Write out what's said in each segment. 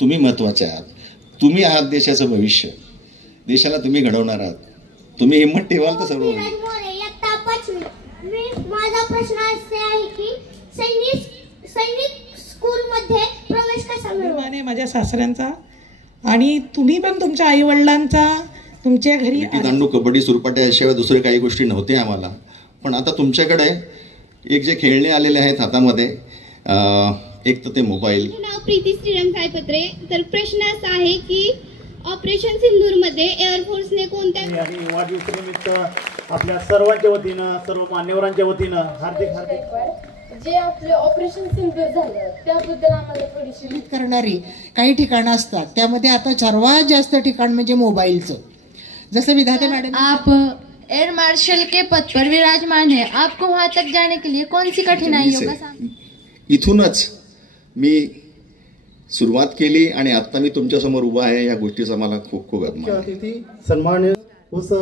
तुम्ही महत्त्वाचे आहात, तुम्ही आहात देशाचं भविष्य, देशाला तुम्ही घडवणार आहात, तुम्ही हिंमत ठेवाल तर सर्व होईल. माझा प्रश्न असा आहे की सैनिक स्कूल मध्ये प्रवेश कसा मिळवायचा? माझ्या सासऱ्यांचा आणि तुम्ही पण तुमच्या आई वडिलांचा तुमच्या घरी दांडू कबड्डी सुरपाट्या याशिवाय दुसरे काही गोष्टी नव्हत्या आम्हाला. पण आता तुमच्याकडे एक जे खेळणे आलेले आहेत हातामध्ये, एक तर ते मोबाईल. नाव प्रीती श्रीराम सायपत्रे. तर प्रश्न असा आहे की ऑपरेशन सिंदूर मध्ये एअरफोर्सने कोणत्या आणि युवा दिवसानिमित्त आपल्या सर्वांच्या वतीनं, सर्व मान्यवरांच्या वतीनं हार्दिक जे आपले ऑपरेशन सिंदूर झालं त्याबद्दल आम्हाला थोडीशी करणारी काही ठिकाणं असतात, त्यामध्ये आता सर्वात जास्त ठिकाण म्हणजे मोबाईलचं. जसं विधाते मॅडम, आप एयर मार्शल के पद पर विराजमान है, आपको वहां तक जाने के लिए कौन सी कठिनाइयों का सामना? इथूनच मी सुरुवात केली आणि आता मी तुमच्या समोर उभा आहे, या गोष्टीचा मला खूप खूप अभिमान आहे. अतिथी सन्मान्य उस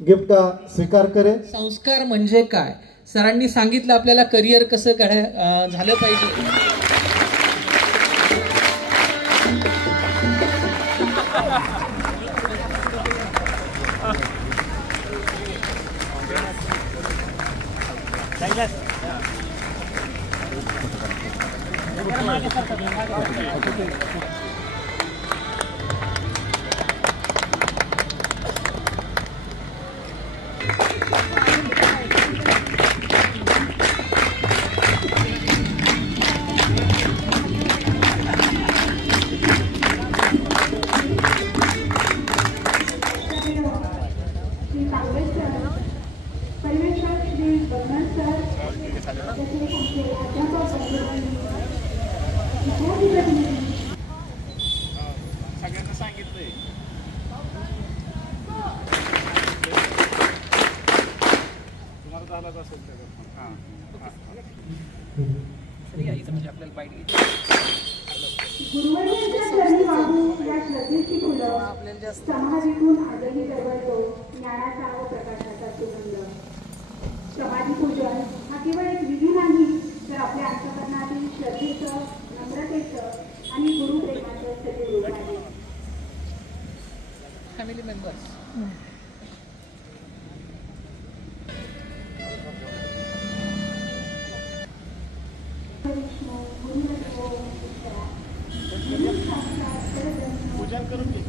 गिफ्ट का स्वीकार करे. संस्कार म्हणजे काय? सरांनी सांगितलं आपल्याला करिअर कसं झालं पाहिजे. समाधीतून आजही दरवळतो ज्ञानाचा व प्रकाशाचा सुगंध. समाधी पूजन हा केवळ एक विधी नाही, तर आपल्या अंतःकरणातील श्रद्धेचं, नम्रतेचं आणि गुरुप्रेमाचं सजीव रूप आहे. फॅमिली मेंबर्स पूजन करून घे.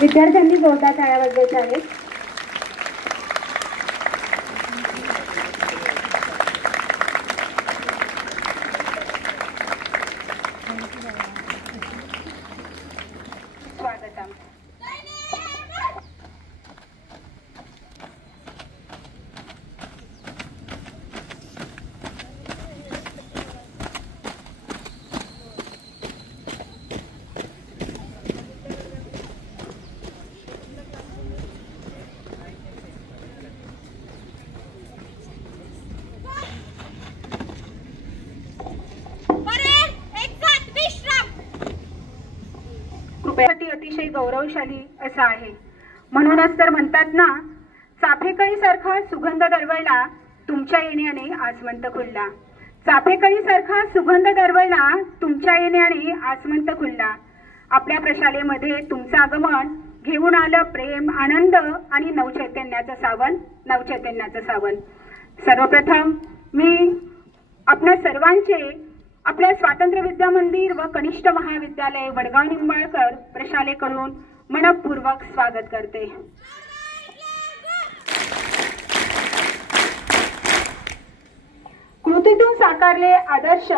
विद्यार्थ्यांनी जोरदार टाळ्या वाजवायच्या आहेत. स्वागतम. अतिशय गौरवशाली असा आहे. म्हणूनच तर म्हणतात ना, चाफेकळी सारखा सुगंध दरवळला तुमच्या येण्याने आसमंत खुलला. चाफेकळी सारखा सुगंध दरवळला तुमच्या येण्याने आसमंत खुलला. आपल्या प्रशालेमध्ये तुमचं आगमन घेऊन आलं प्रेम, आनंद आणि नवचैतन्याचं सावन. सर्वप्रथम मी आपल्या सर्वांचे आपल्या स्वातंत्र्य विद्या मंदिर व कनिष्ठ महाविद्यालय वडगाव निंबाळकर प्रशालेकडून मनपूर्वक स्वागत करते. कृतीतून साकारले आदर्श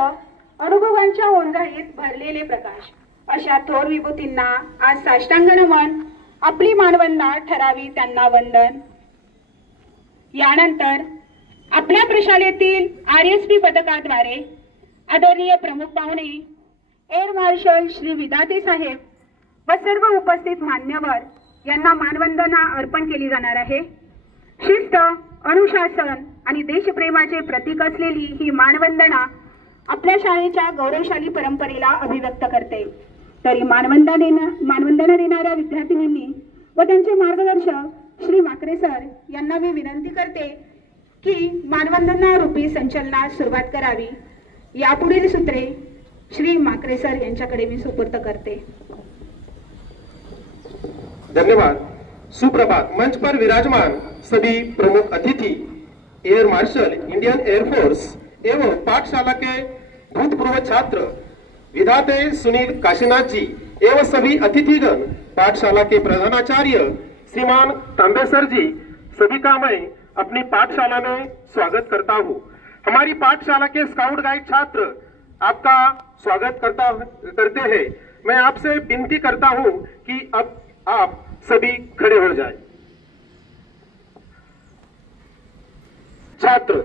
अनुभवांच्या ओंजळीत भरलेले प्रकाश अशा थोर विभूतींना आज साष्टांग नमन, आपली मानवंदना ठरावी त्यांना वंदन. यानंतर आपल्या प्रशालेतील RSP पथकाद्वारे आदरणीय प्रमुख पाहुणे एअर मार्शल श्री विधाते साहेब व सर्व उपस्थित मान्यवर यांना मानवंदना अर्पण केली जाणार आहे. शिस्त, अनुशासन आणि देशप्रेमाचे प्रतीक असलेली ही मानवंदना आपल्या शाळेच्या गौरवशाली परंपरेला अभिव्यक्त करते. तरी मानवंदना देणाऱ्या विद्यार्थिनींनी व त्यांचे मार्गदर्शक श्री माकरे सर यांना मी विनंती करते की मानवंदना रूपी संचलनास सुरुवात करावी. यापुढील सूत्रे श्री माकरे सर यांच्याकडे मी सुपूर्द करते. धन्यवाद. सुप्रभात. मंच पर विराजमान सभी प्रमुख अतिथि, एयर मार्शल इंडियन एयरफोर्स एवं पाठशाला के भूतपूर्व छात्र विधाते सुनील काशीनाथ जी एवं सभी अतिथिगण, पाठशाला के प्रधानाचार्य श्रीमान तांबे सर जी, सभी का मैं अपनी पाठशाला में स्वागत करता हूँ. हमारी पाठशाला के स्काउट गाइड छात्र आपका स्वागत करते हैं. मैं आपसे विनती करता हूँ कि अब आप सभी खड़े हो जाएं. छात्र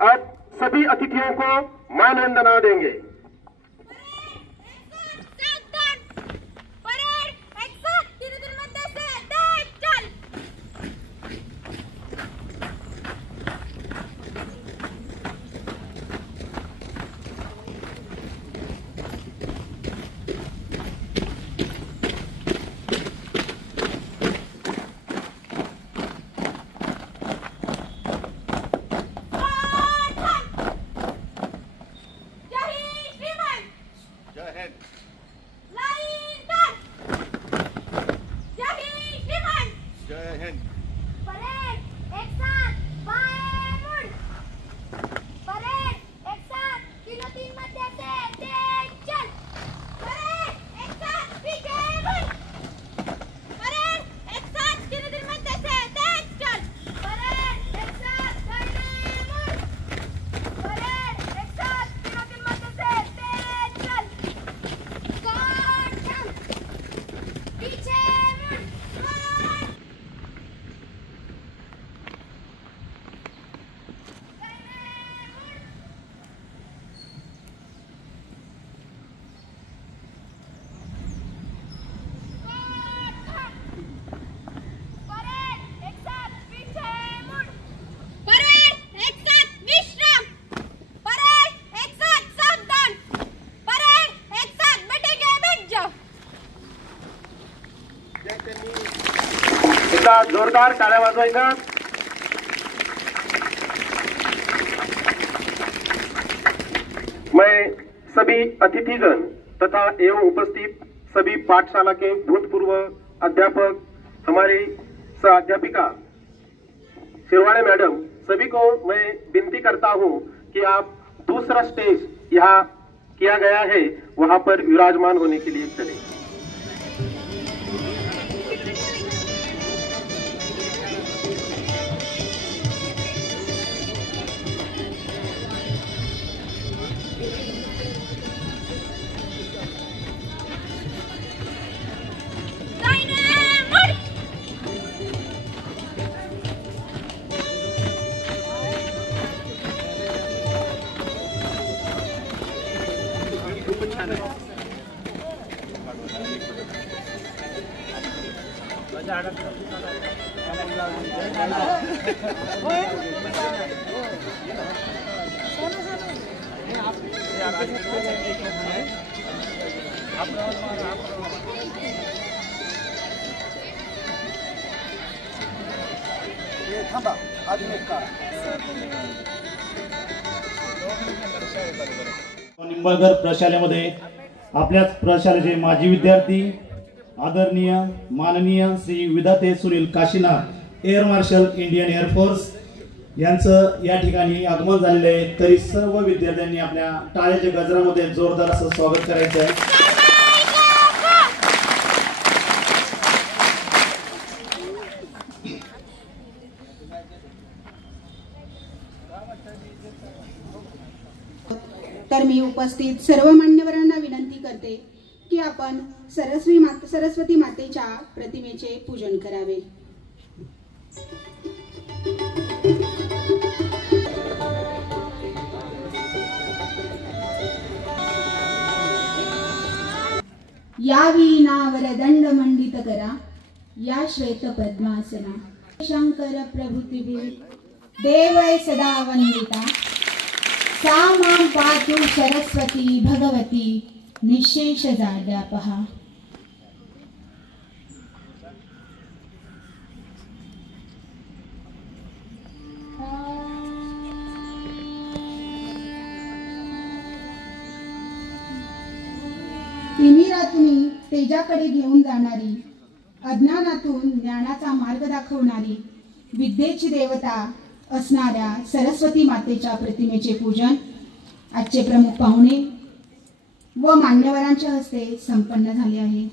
आज सभी अतिथियों को मानवंदना देंगे. जोरदार टाळ्या वाजवायचा. मैं सभी अतिथिगण तथा एवं उपस्थित सभी पाठशाला के भूतपूर्व अध्यापक, हमारी सह-अध्यापिका शिरवाड़े मैडम, सभी को मैं विनती करता हूं कि आप दूसरा स्टेज यहाँ किया गया है वहां पर विराजमान होने के लिए चले. निंबाळकर प्रशालेमध्ये आपल्याच प्रशालेचे माजी विद्यार्थी आदरणीय माननीय Shri Vidhate Sunil Kashinath, air marshal Indian air force यांचं या ठिकाणी आगमन झालेलं आहे. तरी सर्व विद्यार्थ्यांनी आपल्या टाळ्याच्या गजरामध्ये जोरदार असं स्वागत करायचं आहे. तर मी उपस्थित सर्व मान्यवरांना विनंती करते की आपण सरस्वती मातेच्या प्रतिमेचे पूजन करावे. या वीणावर दंड मंडित करा, या श्वेत पद्मासना. शंकर प्रभृती देवय सदा वंदिता, सा मां पातु सरस्वती भगवती निशेष जाड्यापहा. तिमिरातून तेजाकडे घेऊन जाणारी, अज्ञानातून ज्ञानाचा मार्ग दाखवणारी, विद्येची देवता असणाऱ्या सरस्वती मातेच्या प्रतिमेचे पूजन आजचे प्रमुख पाहुणे व मान्यवरांच्या हस्ते संपन्न झाले आहे.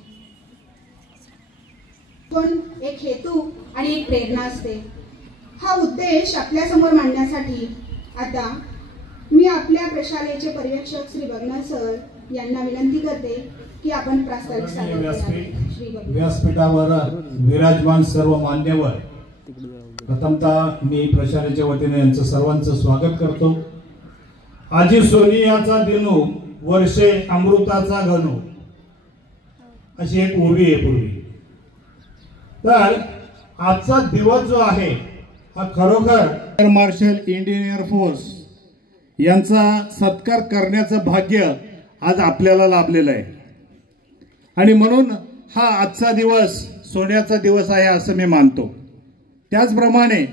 पण एक हेतू आणि एक प्रेरणा असते. हा उद्देश आपल्या समोर मांडण्यासाठी आता मी आपल्या प्रशालेचे पर्यवेक्षक श्री बगनर सर यांना विनंती करते की आपण प्रास्ताविक सादर करावे. व्यासपीठावर विराजमान सर्व मान्यवर, प्रथमतः मी प्रशालेच्या वतीने यांचं सर्वांचं स्वागत करतो. आजी सोनियाचा दिनू, वर्षे अमृताचा घनू, अशी एक ओवी आहे पूर्वी. तर आजचा दिवस जो आहे हा खरोखर एअर मार्शल इंडियन एअरफोर्स यांचा सत्कार करण्याचं भाग्य आज आपल्याला लाभलेलं आहे. आणि म्हणून हा आजचा दिवस सोन्याचा दिवस आहे असं मी मानतो. त्याचप्रमाणे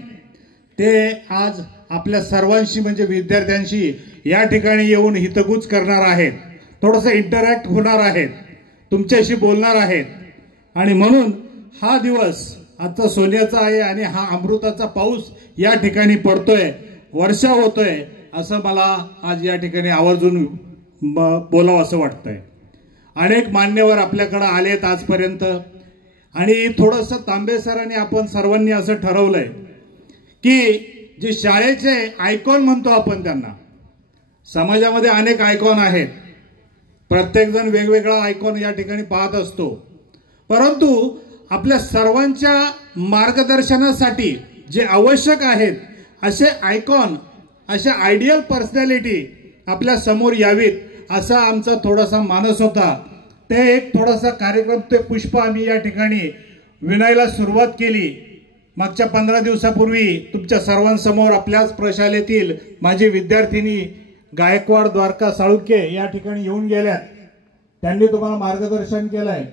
ते आज आपल्या सर्वांशी म्हणजे विद्यार्थ्यांशी या ठिकाणी येऊन हितगुज करणार आहेत, थोडंसं इंटरॅक्ट होणार आहेत, तुमच्याशी बोलणार आहेत. आणि म्हणून हा दिवस आजचा सोन्याचा आहे आणि हा अमृताचा पाऊस या ठिकाणी पडतोय, वर्षा होतोय, असं मला आज या ठिकाणी आवर्जून बोलावं असं वाटतंय. अनेक मान्यवर आपल्याकडे आलेत आजपर्यंत. आणि थोडंसं तांबे सरांनी आपण सर्वांनी असं ठरवलंय की जे शाळेचे आयकॉन म्हणतो आपण त्यांना, समाजामध्ये अनेक आयकॉन आहेत, प्रत्येकजण वेगवेगळा आयकॉन या ठिकाणी पाहत असतो. परंतु आपल्या सर्वांच्या मार्गदर्शनासाठी जे आवश्यक आहेत असे आयकॉन, असे आयडियल पर्सनॅलिटी आपल्या समोर यावीत असा आमचा थोडासा मानस होता. ते एक थोडासा कार्यक्रम, ते पुष्प आम्ही या ठिकाणी विणायला सुरुवात केली. मागच्या 15 दिवसापूर्वी तुमच्या सर्वांसमोर आपल्याच प्रशालेतील माझी विद्यार्थिनी गायकवाड द्वारका साळुके या ठिकाणी येऊन गेल्यात. त्यांनी तुम्हाला मार्गदर्शन केलंय.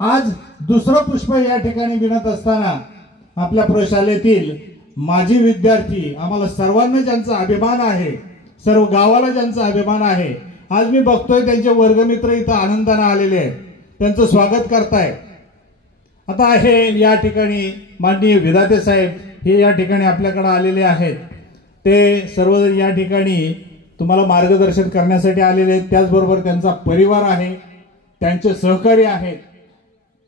आज दुसरं पुष्प या ठिकाणी विणत असताना आपल्या प्रशालेतील माजी विद्यार्थी, आम्हाला सर्वांना ज्यांचा अभिमान आहे, सर्व गावाला ज्यांचा अभिमान आहे, आज मी बघतोय त्यांचे वर्गमित्र इथं आनंदाने आलेले आहेत, त्यांचं स्वागत करताय. आता हे या ठिकाणी माननीय विधाते साहेब हे या ठिकाणी आपल्याकडे आलेले आहेत. ते सर्वजण या ठिकाणी तुम्हाला मार्गदर्शन करण्यासाठी आलेले आहेत. त्याचबरोबर त्यांचा परिवार आहे, त्यांचे सहकारी आहेत.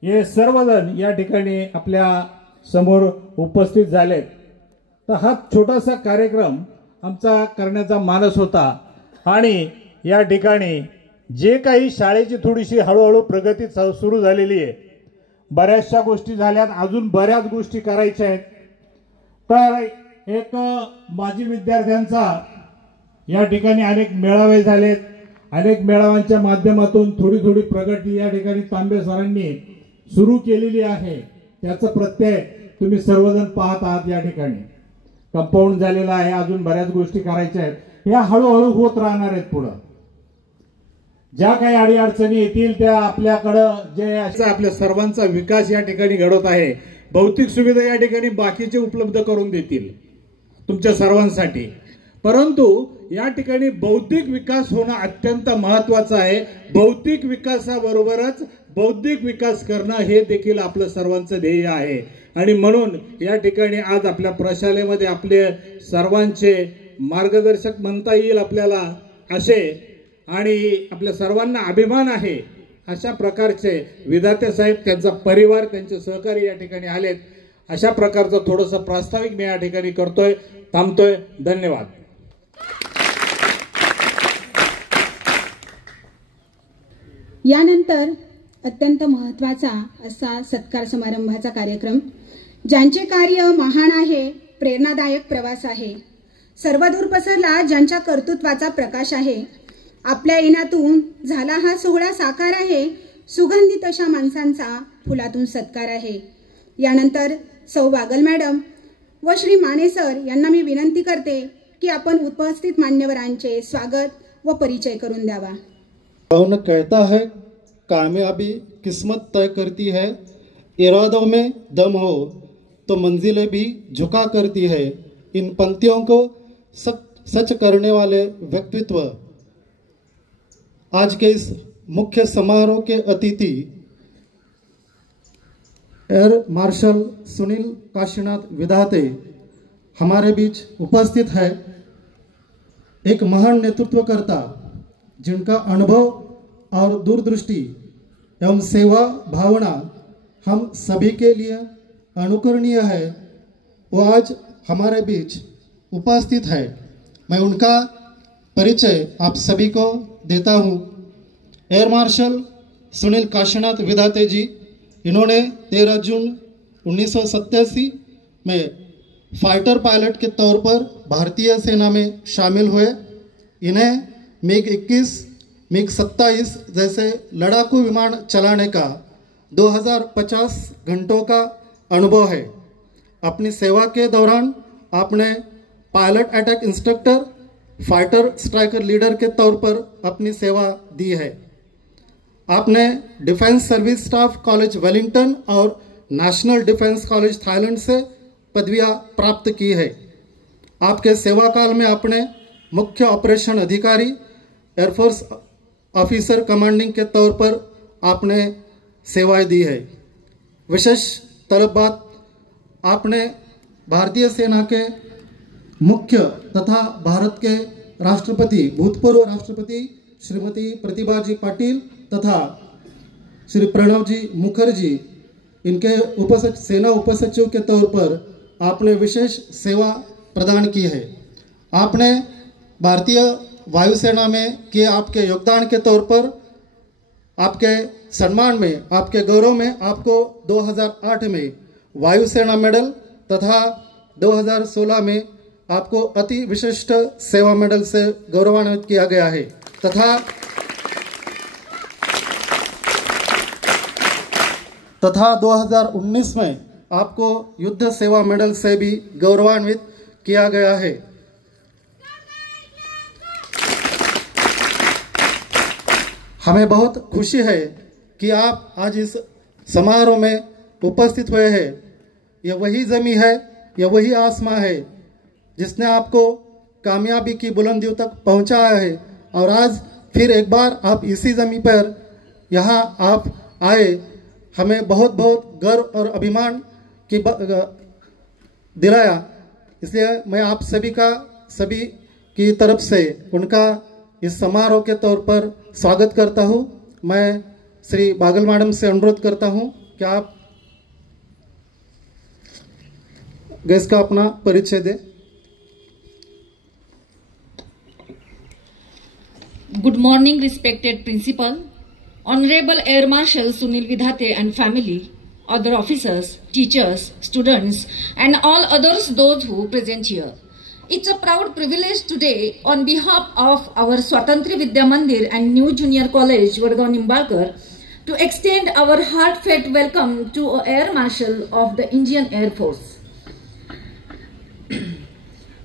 हे सर्वजण या ठिकाणी आपल्या समोर उपस्थित झालेत. तर हा छोटासा कार्यक्रम आमचा करण्याचा मानस होता. आणि या ठिकाणी जे काही शाळेची थोडीशी हळूहळू प्रगती सुरू झालेली आहे, बऱ्याचशा गोष्टी झाल्यात, अजून बऱ्याच गोष्टी करायच्या आहेत. तर एक माजी विद्यार्थ्यांचा या ठिकाणी अनेक मेळावे झालेत. अनेक मेळाव्यांच्या माध्यमातून थोडी थोडी प्रगती या ठिकाणी तांबे सरांनी सुरू केलेली आहे. त्याचं प्रत्यय तुम्ही सर्वजण पाहत आहात. या ठिकाणी कंपाऊंड झालेलं आहे, अजून बऱ्याच गोष्टी करायच्या आहेत. या हळूहळू होत राहणार आहेत. पुढं ज्या काही अडीअडचणी येतील त्या आपल्याकडं जे आपल्या सर्वांचा विकास या ठिकाणी घडवत आहे. भौतिक सुविधा या ठिकाणी बाकीचे उपलब्ध करून देतील तुमच्या सर्वांसाठी. परंतु या ठिकाणी बौद्धिक विकास होणं अत्यंत महत्वाचं आहे. भौतिक विकासाबरोबरच बौद्धिक विकास करणं हे देखील आपलं सर्वांचं ध्येय आहे. आणि म्हणून या ठिकाणी आज आपल्या प्रशालेमध्ये आपले सर्वांचे मार्गदर्शक म्हणता येईल आपल्याला असे, आणि आपल्या सर्वांना अभिमान आहे अशा प्रकारचे विधाते साहेब, त्यांचा परिवार, त्यांचे सहकारी या ठिकाणी आलेत. अशा प्रकारचं थोडंसं प्रास्ताविक मी या ठिकाणी करतोय, थांबतोय. धन्यवाद. यानंतर अत्यंत महत्त्वाचा असा सत्कार समारंभाचा कार्यक्रम, ज्यांचे कार्य महान आहे, प्रेरणादायक प्रवास आहे, सर्वदूर पसरला ज्यांच्या कर्तृत्वाचा प्रकाश आहे, आपल्या येण्यातून झाला हा सोहळा साकार आहे, सुगंधित अशा माणसांचा फुलातून सत्कार आहे. यानंतर सौ बागल मॅडम व श्री माने सर यांना मी विनंती करते की आपण उपस्थित मान्यवरांचे स्वागत व परिचय करून द्यावा. कौन कहता है कामयाबी किस्मत तय करती है, इरादों में दम हो तो मंजिलें भी झुका करती है. इन पंक्तियों को सच करने वाले व्यक्तित्व आज के इस मुख्य समारोह के अतिथि एयर मार्शल सुनील काशीनाथ विधाते हमारे बीच उपस्थित है. एक महान नेतृत्वकर्ता जिनका अनुभव और दूरदृष्टि एवं सेवा भावना हम सभी के लिए अनुकरणीय है, वो आज हमारे बीच उपस्थित है. मैं उनका परिचय आप सभी को देता हूँ. एयर मार्शल सुनील काशीनाथ विधाते जी, इन्होंने 13 जून 1987 में फाइटर पायलट के तौर पर भारतीय सेना में शामिल हुए. इन्हें मिग 21, मिग 27 जैसे लड़ाकू विमान चलाने का 2050 घंटों का अनुभव है. अपनी सेवा के दौरान आपने pilot attack instructor, fighter striker leader के तौर पर अपनी सेवा दी है. आपने defence service staff college Wellington और नेशनल डिफेंस कॉलेज थाईलैंड से पदवियां प्राप्त की है. आपके सेवा काल में आपने मुख्य ऑपरेशन अधिकारी, एयरफोर्स ऑफिसर कमांडिंग के तौर पर आपने सेवाएं दी है. विशेष तलब बात, आपने भारतीय सेना के मुख्य तथा भारत के राष्ट्रपति, भूतपूर्व राष्ट्रपति श्रीमती प्रतिभा जी पाटिल तथा श्री प्रणव जी मुखर्जी, इनके सेना उपसचिव के तौर पर आपने विशेष सेवा प्रदान की है. आपने भारतीय वायुसेना में किए आपके योगदान के तौर पर आपके सम्मान में, आपके गौरव में आपको 2008 में वायुसेना मेडल तथा 2016 में आपको अति विशिष्ट सेवा मेडल से गौरवान्वित किया गया है तथा 2019 में आपको युद्ध सेवा मेडल से भी गौरवान्वित किया गया है. हमें बहुत खुशी है कि आप आज इस समारोह में उपस्थित हुए हैं. यह वही ज़मीं है, यह वही आसमां है जिसने आपको कामयाबी की बुलंदियों तक पहुंचाया है, और आज फिर एक बार आप इसी ज़मीं पर यहाँ आप आए, हमें बहुत बहुत गर्व और अभिमान की दिलाया. इसलिए मैं आप सभी की तरफ से उनका इस समारोह के तौर पर स्वागत करता हूँ. मैं श्री बागल मैडम से अनुरोध करता हूँ कि आप गैस का अपना परिचय दें. Good morning, respected principal, Honorable Air Marshal Sunil Vidhate and family, other officers, teachers, students, and all others those who present here. It's a proud privilege today on behalf of our Swatantri Vidya Mandir and New Junior College, Vadgaon Nimbalkar, to extend our heartfelt welcome to Air Marshal of the Indian Air Force,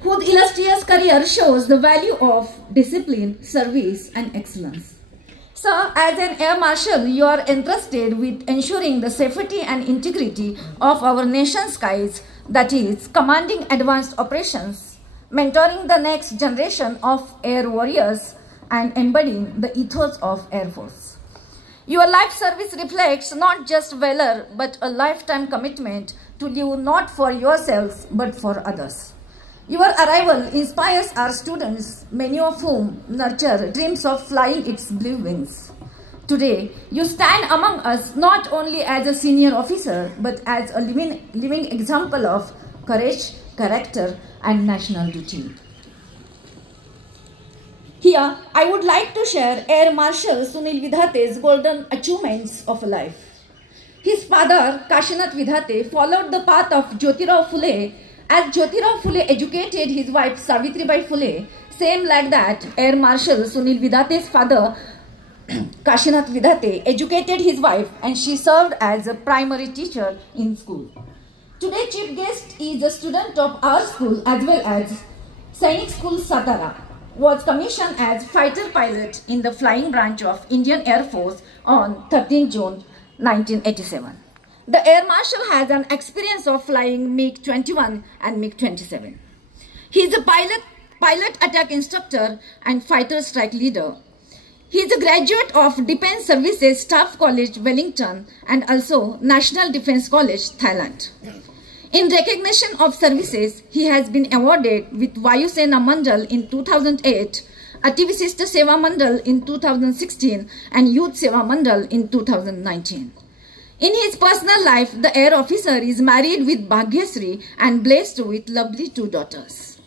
whose illustrious career shows the value of discipline, service, and excellence. Sir, as an Air Marshal, you are entrusted with ensuring the safety and integrity of our nation's skies, that is, commanding advanced operations, mentoring the next generation of air warriors, and embodying the ethos of Air Force. Your life service reflects not just valor, but a lifetime commitment to live not for yourselves, but for others. Your arrival inspires our students, many of whom nurture dreams of flying its blue wings. Today, you stand among us not only as a senior officer, but as a living example of courage, character, and national duty. Here, I would like to share Air Marshal Sunil Vidhate's golden achievements of life. His father, Kashinath Vidhate, followed the path of Jyotirao Phule. As Jyotirao Phule educated his wife Savitribai Phule, same like that, Air Marshal Sunil Vidhate's father, Kashinath Vidhate, educated his wife and she served as a primary teacher in school. Today, chief guest is a student of our school as well as Sainik School Satara. Was commissioned as fighter pilot in the flying branch of Indian Air Force on 13 June 1987. The Air Marshal has an experience of flying MiG-21 and MiG-27. He is a pilot attack instructor and fighter strike leader. He is a graduate of Defence Services Staff College, Wellington, and also National Defence College, Thailand. In recognition of services, he has been awarded with Vayu Sena Mandal in 2008, Ativishishta Seva Mandal in 2016, and Youth Seva Mandal in 2019. In his personal life, the air officer is married with Bhagyasri and blessed with lovely 2 daughters.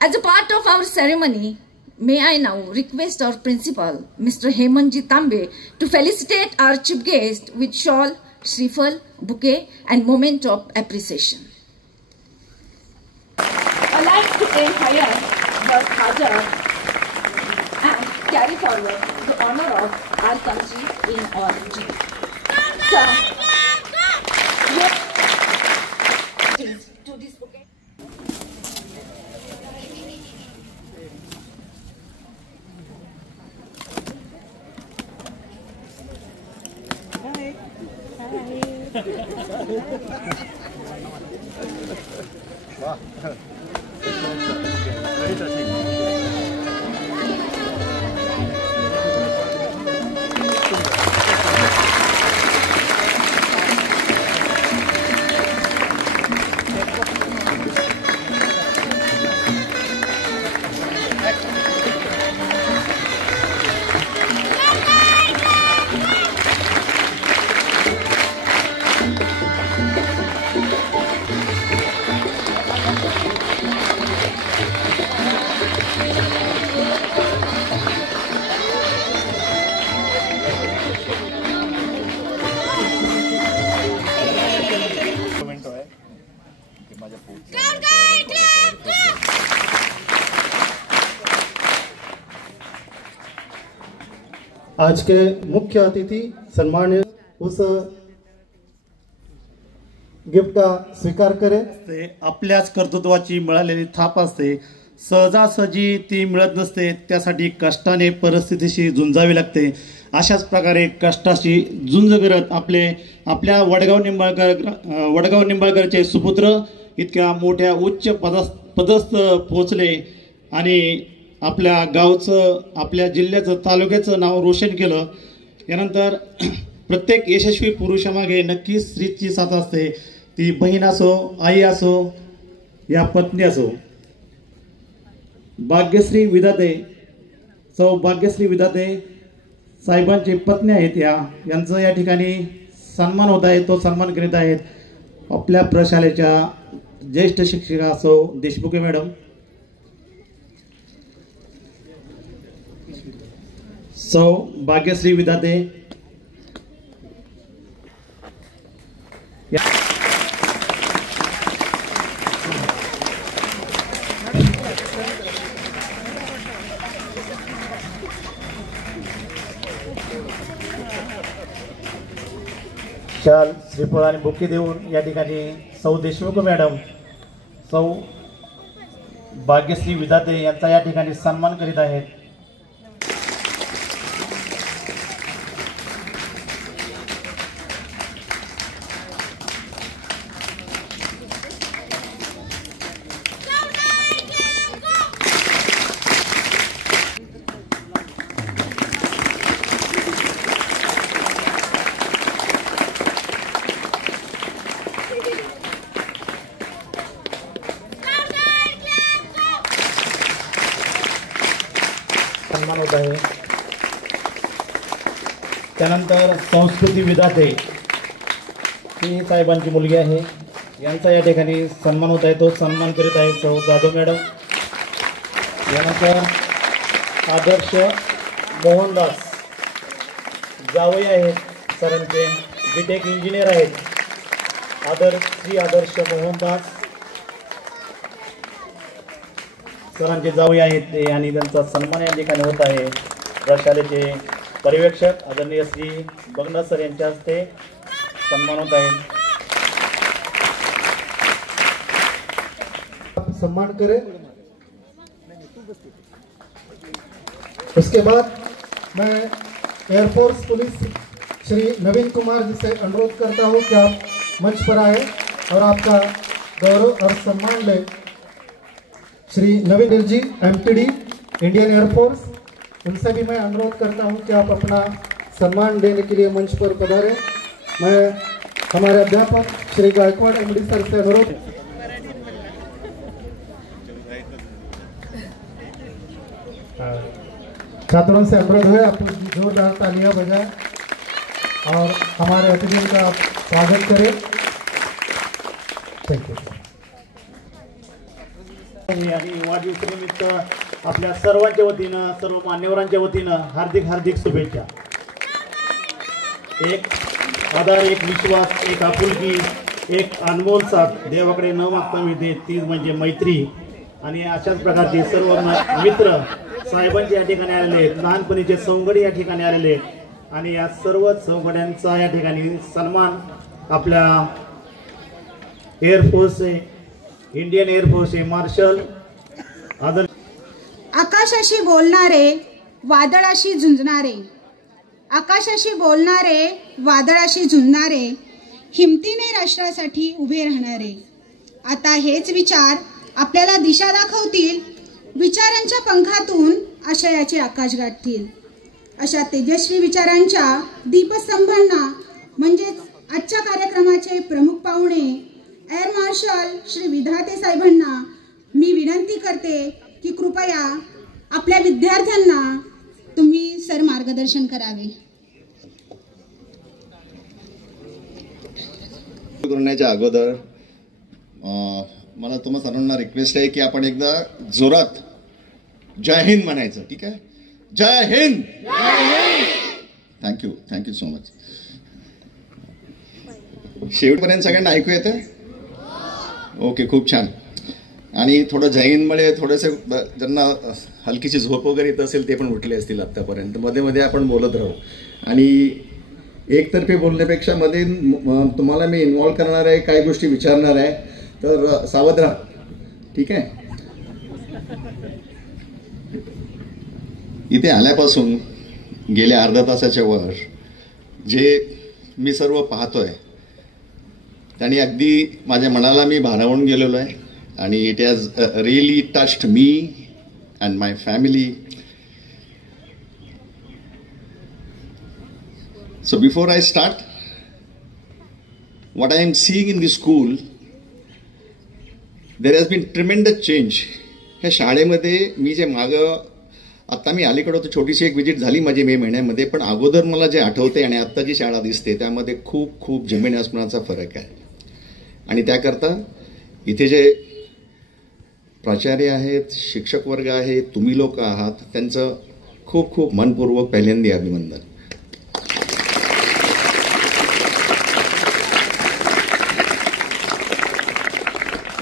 As a part of our ceremony, may I now request our principal, Mr. Hemanji Tambe, to felicitate our chief guest with shawl, Shrifal, bouquet and moment of appreciation. Alive to aim higher, work harder and carry forward the honor of our country in origin. To this bouquet. आज के मुख्य अतिथि सम्मान्य उस gift का स्वीकार करें. ते आपल्याच कर्तृत्वाची मिळालेली थाप असते, सहजासहजी ती मिळत नसते, त्यासाठी कष्टाने परिस्थितीशी झुंजावी लागते. अशाच प्रकारे कष्टाशी झुंज करत आपल्या वडगाव निंबाळकरचे सुपुत्र इतक्या मोठ्या उच्च पदस्थ पोहोचले आणि आपल्या गावचं, आपल्या जिल्ह्याचं, तालुक्याचं नाव रोशन केलं. यानंतर प्रत्येक यशस्वी पुरुषामागे नक्कीच स्त्रीची साथ असते. ती बहीण असो, आई असो, या पत्नी असो. भाग्यश्री विधाते, सौ भाग्यश्री विधाते साहेबांची पत्नी आहेत. यांचं या ठिकाणी सन्मान होत आहे. तो सन्मान करीत आहेत आपल्या प्रशालेच्या ज्येष्ठ शिक्षिका सौ देशमुखे मॅडम. सौ भाग्यश्री विधाते शाल, श्रीफळ आणि बुके देऊन या ठिकाणी सौ देशमुख मॅडम, सौ भाग्यश्री विधाते यांचा या ठिकाणी सन्मान करीत आहेत. सन्मान होत आहे. त्यानंतर संस्कृती विधाते, ही साहेबांची मुलगी आहे, यांचा या ठिकाणी सन्मान होत आहे. तो सन्मान करीत आहे सौ जाधव मॅडम. यानंतर आदर्श मोहनदास जावई आहेत सरांचे, बीटेक इंजिनियर आहेत. श्री आदर्श मोहनदास सरांचे जावई आहेत ते, आणि त्यांचा सन्मान या ठिकाणी होत आहे. प्रशालेचे पर्यवेक्षक आदरणीय श्री बगना सर यांच्या हस्ते सन्मान होत आहे. सम्मान करें. उसके बाद मैं एयरफोर्स पुलिस श्री नवीन कुमार जी से अनुरोध करता हूं कि आप मंच पर आए और आपका गौरव और सम्मान लें. श्री नवीन जी एमटीडी इंडियन एयरफोर्स, उनसे भी मैं अनुरोध करता हूं कि आप अपना सम्मान देने के लिए मंच पर पधारें. मैं हमारे अध्यापक श्री गायकवाड़ एमडी सर से अनुरोध. छात्रों से अनुरोध है आप जोरदार तालियां बजाएं और हमारे अतिथियों का स्वागत करें. Thank you. आणि वाढदिवसानिमित्त आपल्या सर्वांच्या वतीनं, सर्व मान्यवरांच्या वतीनं हार्दिक हार्दिक शुभेच्छा. एक आधार, एक विश्वास, एक आपुलकी, एक अनमोल साथ देवाकडे न मागता मिळते, ती म्हणजे मैत्री. आणि अशाच प्रकारचे सर्व मित्र साहेबांचे या ठिकाणी आलेले आहेत, लहानपणीचे सवंगडी या ठिकाणी आलेले आहेत, आणि या सर्व सवंगड्यांचा या ठिकाणी सन्मान आपल्या एअरफोर्स इंडियन एअरफोर्स मार्शल आदर. आकाशाशी बोलणारे, वादळाशी झुंजणारे, आकाशाशी बोलणारे, वादळाशी झुंजणारे, हिमतीने राष्ट्रासाठी उभे राहणारे. आता हेच विचार आपल्याला दिशा दाखवतील, विचारांच्या पंखातून आशयाचे आकाश गाठतील. अशा तेजस्वी विचारांच्या दीपस्तंभांना म्हणजेच आजच्या कार्यक्रमाचे प्रमुख पाहुणे एअर मार्शल श्री विधाते साहेबांना मी विनंती करते की कृपया आपल्या विद्यार्थ्यांना तुम्ही सर मार्गदर्शन करावे. करण्याच्या अगोदर मला तुम्हा सर्वांना रिक्वेस्ट आहे की आपण एकदा जोरात जय हिंद म्हणायचं. ठीक आहे, Jai Hind. Thank you so much. शेवटपर्यंत सगळ्यांना ऐकू येतं? ओके, खूप छान. आणि थोडं जय हिंदमुळे थोडेसे ज्यांना हलकीची झोप वगैरे येत असेल ते पण उठले असतील आत्तापर्यंत. मध्ये मध्ये आपण बोलत राहू, आणि एकतर्फी बोलण्यापेक्षा मध्ये तुम्हाला मी इन्व्हॉल्व करणार आहे, काही गोष्टी विचारणार आहे, तर सावध राहा. ठीक आहे. इथे आल्यापासून गेल्या अर्ध्या तासाच्या वर जे मी सर्व पाहतोय त्याने अगदी माझ्या मनाला मी भारावून गेलेलो आहे, आणि it has really touched me and my family. So before I start, what I am seeing in the school, there has been tremendous change. ह्या शाळेमध्ये मी जे आता मी अलीकडे होतो, छोटीशी एक विजिट झाली माझी मे महिन्यामध्ये, पण अगोदर मला जे आठवते आणि आत्ता जी शाळा दिसते त्यामध्ये खूप खूप जमीन आसमानाचा फरक आहे. आणि त्याकरता इथे जे प्राचार्य आहेत, शिक्षक वर्ग आहे, तुम्ही लोक आहात, त्यांचं खूप खूप मनपूर्वक पहिल्यांदा अभिनंदन.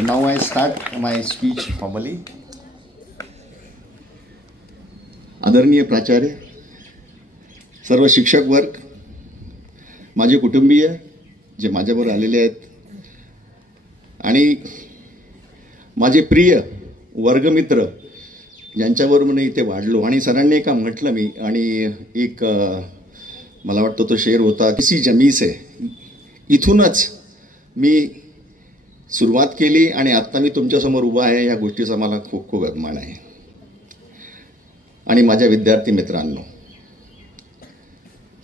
Now I start my speech formally. आदरणीय प्राचार्य, सर्व शिक्षक वर्ग, माझे कुटुंबीय जे माझ्याबरोबर आलेले आहेत, आणि माझे प्रिय वर्गमित्र ज्यांच्याबरोबर मी इथे वाढलो. आणि सरांनी का म्हटलं मी, आणि एक मला वाटतं तो शेर होता, किसी जमी से, इथूनच मी सुरुवात केली आणि आत्ता मी तुमच्यासमोर उभा आहे. या गोष्टीचा मला खूप खूप अभिमान आहे. आणि माझ्या विद्यार्थी मित्रांनो,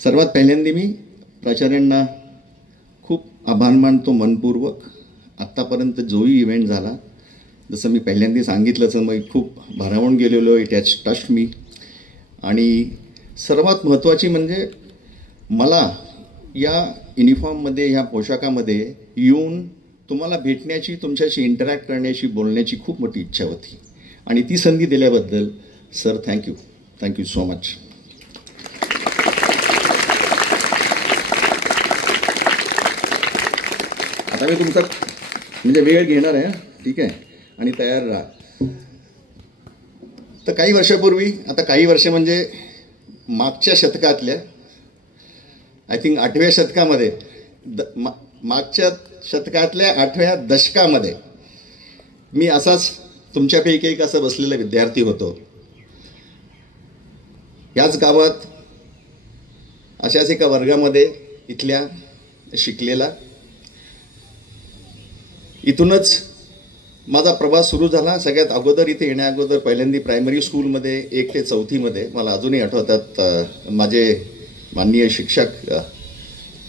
सर्वात पहिल्यांदा मी प्राचार्यांना खूप आभार मानतो मनपूर्वक. आत्तापर्यंत जोही इव्हेंट झाला, जसं मी पहिल्यांदा सांगितलं, तर मी खूप भारावून गेलेलो. इट हॅज टच्ड मी. आणि सर्वात महत्त्वाची म्हणजे मला या युनिफॉर्ममध्ये, ह्या पोशाखामध्ये येऊन तुम्हाला भेटण्याची, तुमच्याशी इंटरॅक्ट करण्याची, बोलण्याची खूप मोठी इच्छा होती. आणि ती संधी दिल्याबद्दल सर थँक्यू सो मच. आता मी तुमचा म्हणजे वेळ घेणार आहे, ठीक आहे, आणि तयार राहा. तर काही वर्षापूर्वी, आता काही वर्ष म्हणजे मागच्या शतकातल्या, आय थिंक 8व्या शतकामध्ये, मागच्या शतकातल्या 8व्या दशकामध्ये मी असाच तुमच्यापैकी एक असा बसलेला विद्यार्थी होतो. याच गावात अशाच एका वर्गामध्ये इथल्या शिकलेला. इथूनच माझा प्रवास सुरू झाला. सगळ्यात अगोदर इथे येण्या अगोदर पहिल्यांदा प्रायमरी स्कूलमध्ये 1 ते 4थीमध्ये मला अजूनही आठवतात माझे माननीय शिक्षक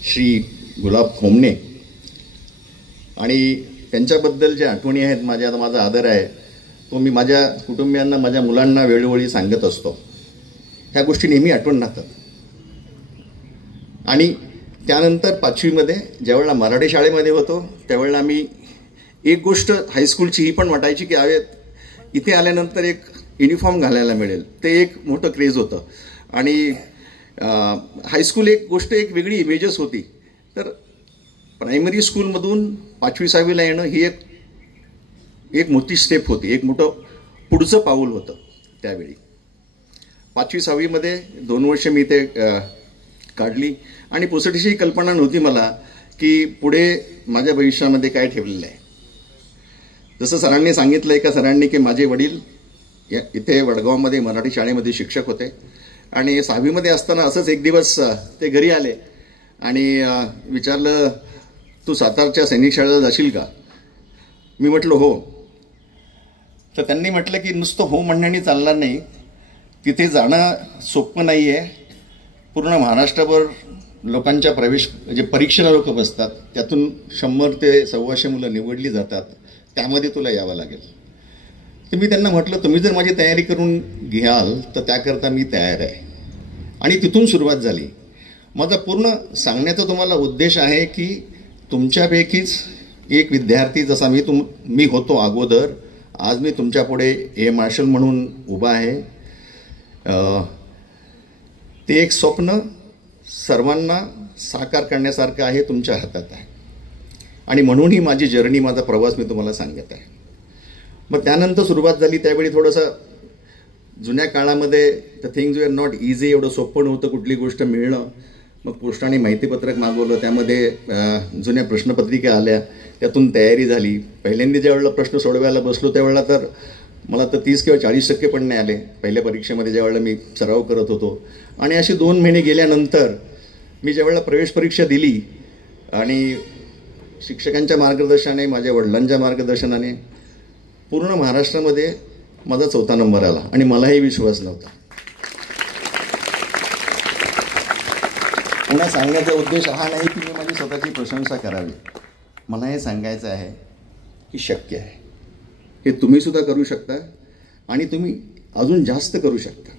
श्री गुलाब खोमणे, आणि त्यांच्याबद्दल ज्या आठवणी आहेत माझा आदर आहे तो मी माझ्या कुटुंबियांना, माझ्या मुलांना वेळोवेळी सांगत असतो. ह्या गोष्टी नेहमी आठवण राहतात. आणि त्यानंतर 5वीमध्ये ज्यावेळेला मराठी शाळेमध्ये होतो त्यावेळेला आम्ही एक गोष्ट हायस्कूलची ही पण वाटायची की इथे आल्यानंतर एक युनिफॉर्म घालायला मिळेल, ते एक मोठं क्रेज होतं. आणि हायस्कूल एक गोष्ट एक वेगळी इमेजेस होती. तर प्रायमरी स्कूलमधून 5वी 6वीला येणं ही एक मोठी स्टेप होती, एक मोठं पुढचं पाऊल होतं त्यावेळी. 5वी 6वीमध्ये 2 वर्ष मी इथे काढली आणि पुसटशी कल्पना नव्हती मला की पुढे माझ्या भविष्यामध्ये काय ठेवलेलं आहे. जसं सरांनी सांगितलं, एका सरांनी की माझे वडील इथे वडगावमध्ये मराठी शाळेमध्ये शिक्षक होते आणि 6वीमध्ये असताना असंच एक दिवस ते घरी आले आणि विचारलं, तू सातारच्या सैनिक शाळेला जाशील का? मी म्हटलं हो. तर त्यांनी म्हटलं की नुसतं हो म्हणण्याने चालणार नाही, तिथे जाणं सोपं नाही आहे. पूर्ण महाराष्ट्रभर लोकांच्या जे परीक्षेला लोक बसतात त्यातून 100 ते 125 मुलं निवडली जातात, त्यामध्ये तुला यावं लागेल. तर मी त्यांना म्हटलं तुम्ही जर माझी तयारी करून घ्याल तर त्याकरता मी तयार आहे. आणि तिथून सुरुवात झाली. माझा पूर्ण सांगण्याचा तुम्हाला उद्देश आहे की तुमच्यापैकीच एक विद्यार्थी जसा मी होतो अगोदर, आज मी तुमच्यापुढे एअर मार्शल म्हणून उभा आहे. ते एक स्वप्न सर्वांना साकार करण्यासारखं आहे, तुमच्या हातात आहे. आणि म्हणून ही माझी जर्नी, माझा प्रवास मी तुम्हाला सांगत आहे. मग त्यानंतर सुरुवात झाली. त्यावेळी थोडंसं जुन्या काळामध्ये the things were not easy, एवढं सोपं नव्हतं कुठली गोष्ट मिळणं. मग पोस्टाने माहितीपत्रक मागवलं, त्यामध्ये जुन्या प्रश्नपत्रिका आल्या, त्यातून तयारी झाली. पहिल्यांदा ज्यावेळेला प्रश्न सोडवायला बसलो त्यावेळेला तर मला तर 30 किंवा 40% पण नाही आले पहिल्या परीक्षेमध्ये, ज्यावेळेला मी सराव करत होतो. आणि अशी 2 महिने गेल्यानंतर मी ज्यावेळेला प्रवेश परीक्षा दिली आणि शिक्षकांच्या मार्गदर्शनाने, माझ्या वडिलांच्या मार्गदर्शनाने पूर्ण महाराष्ट्रामध्ये माझा 4था नंबर आला. आणि मलाही विश्वास नव्हता. पुन्हा सांगण्याचा उद्देश हा नाही की मी माझी स्वतःची प्रशंसा करावी. मला हे सांगायचं आहे की शक्य आहे, हे तुम्हीसुद्धा करू शकता आणि तुम्ही अजून जास्त करू शकता.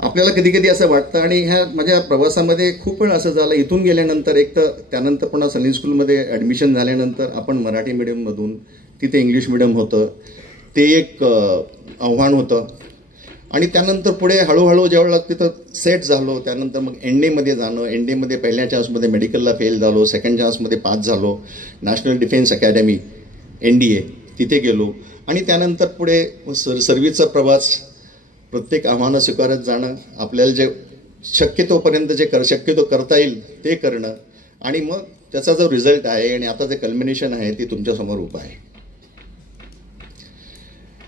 आपल्याला कधी कधी असं वाटतं, आणि ह्या माझ्या प्रवासामध्ये खूप वेळ असं झालं. इथून गेल्यानंतर एक तर त्यानंतर पुन्हा सनी स्कूलमध्ये ॲडमिशन झाल्यानंतर आपण मराठी मिडियममधून, तिथे इंग्लिश मिडियम होतं, ते एक आव्हान होतं. आणि त्यानंतर पुढे हळूहळू ज्यावेळेला तिथं सेट झालो त्यानंतर मग एनडीमध्ये जाणं. एनडीमध्ये पहिल्या चान्समध्ये मेडिकलला फेल झालो, सेकंड चान्समध्ये पास झालो. नॅशनल डिफेन्स अकॅडमी NDA तिथे गेलो. आणि त्यानंतर पुढे सर्व्हिसचा प्रवास, प्रत्येक आव्हानं स्वीकारत जाणं, आपल्याला जे शक्यतोपर्यंत जे शक्यतो करता येईल ते करणं. आणि मग त्याचा जो रिझल्ट आहे आणि आता जे कल्मिनेशन आहे ते तुमच्यासमोर उभं आहे.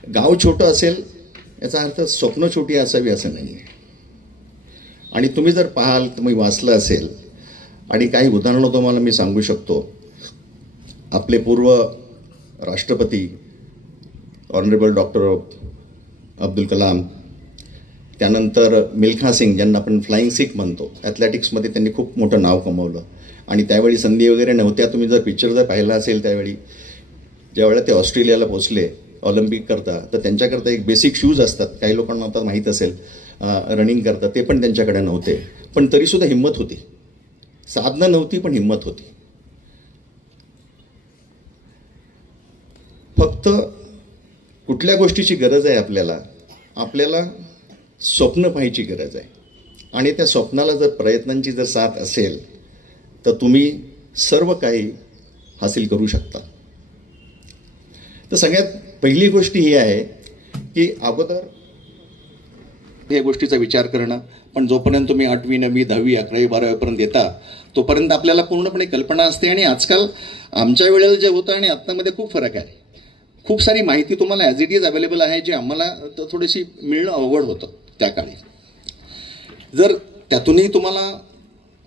गाव छोटं असेल याचा अर्थ स्वप्न छोटी असावी असं नाही आहे. आणि तुम्ही जर पाहाल, तुम्ही वाचलं असेल, आणि काही उदाहरणं तुम्हाला मी सांगू शकतो. आपले पूर्व राष्ट्रपती ऑनरेबल डॉक्टर अब्दुल कलाम, त्यानंतर मिल्खा सिंग ज्यांना आपण फ्लाइंग सिख म्हणतो, ॲथलेटिक्समध्ये त्यांनी खूप मोठं नाव कमवलं. आणि त्यावेळी संधी वगैरे नव्हत्या. तुम्ही जर पिक्चर जर पाहिला असेल त्यावेळी ज्यावेळेला ते ऑस्ट्रेलियाला पोचले ऑलिम्पिक करता, तर त्यांच्याकरता एक बेसिक शूज असतात, काही लोकांना आता माहीत असेल, रनिंग करता, ते पण त्यांच्याकडे नव्हते. पण तरीसुद्धा हिंमत होती. साधनं नव्हती पण हिंमत होती. फक्त कुठल्या गोष्टीची गरज आहे आपल्याला स्वप्न पाहायची गरज आहे. आणि त्या स्वप्नाला जर प्रयत्नांची जर साथ असेल तर तुम्ही सर्व काही हासिल करू शकता. तर सगळ्यात पहिली गोष्ट ही आहे की अगोदर या गोष्टीचा विचार करणं. पण जोपर्यंत तुम्ही 8वी 9वी 10वी 11वी 12वीपर्यंत येता तोपर्यंत आपल्याला पूर्णपणे कल्पना असते. आणि आजकाल आमच्या वेळेला जे होतं आणि आत्तामध्ये खूप फरक आहे. खूप सारी माहिती तुम्हाला ॲज इट इज अवेलेबल आहे, जी आम्हाला थोडीशी मिळणं अवघड होतं त्या काळी. जर त्यातूनही तुम्हाला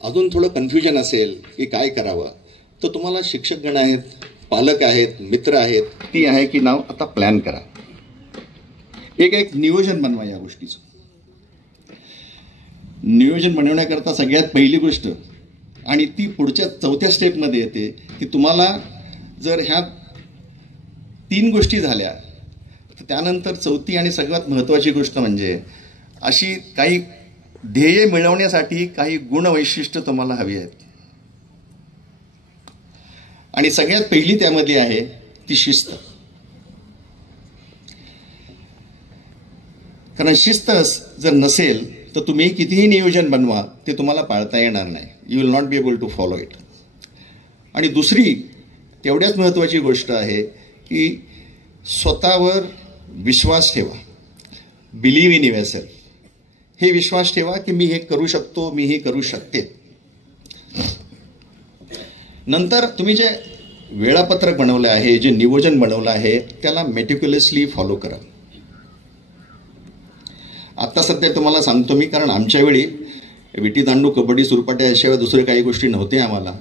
अजून थोडं कन्फ्युजन असेल की काय करावं, तर तुम्हाला शिक्षकगण आहेत, पालक आहेत, मित्र आहेत, ती आहे की नाव आता प्लॅन करा. एक नियोजन बनवा या गोष्टीचं. नियोजन बनवण्याकरता सगळ्यात पहिली गोष्ट आणि ती पुढच्या 4थ्या स्टेपमध्ये येते की तुम्हाला जर ह्या 3 गोष्टी झाल्या तर त्यानंतर 4थी आणि सगळ्यात महत्त्वाची गोष्ट म्हणजे अशी काही ध्येय मिळवण्यासाठी काही गुणवैशिष्ट्य तुम्हाला हवी आहेत. आणि सगळ्यात पहिली त्यामध्ये आहे ती शिस्त. कारण शिस्त जर नसेल तर तुम्ही कितीही नियोजन बनवा ते तुम्हाला पाळता येणार नाही. You will not be able to follow it. आणि दुसरी तेवढ्याच महत्त्वाची गोष्ट आहे की स्वतःवर विश्वास ठेवा. Believe in yourself. हे विश्वास ठेवा की मी हे करू शकतो, मी हे करू शकते. नंतर तुम्ही जे वेळापत्रक बनवलं आहे, जे नियोजन बनवलं आहे, त्याला मेटिक्युलसली फॉलो करा. आत्ता सध्या तुम्हाला सांगतो मी, कारण आमच्या वेळी विटी दांडू, कबड्डी, सुरपाट्या याशिवाय दुसरे काही गोष्टी नव्हत्या आम्हाला.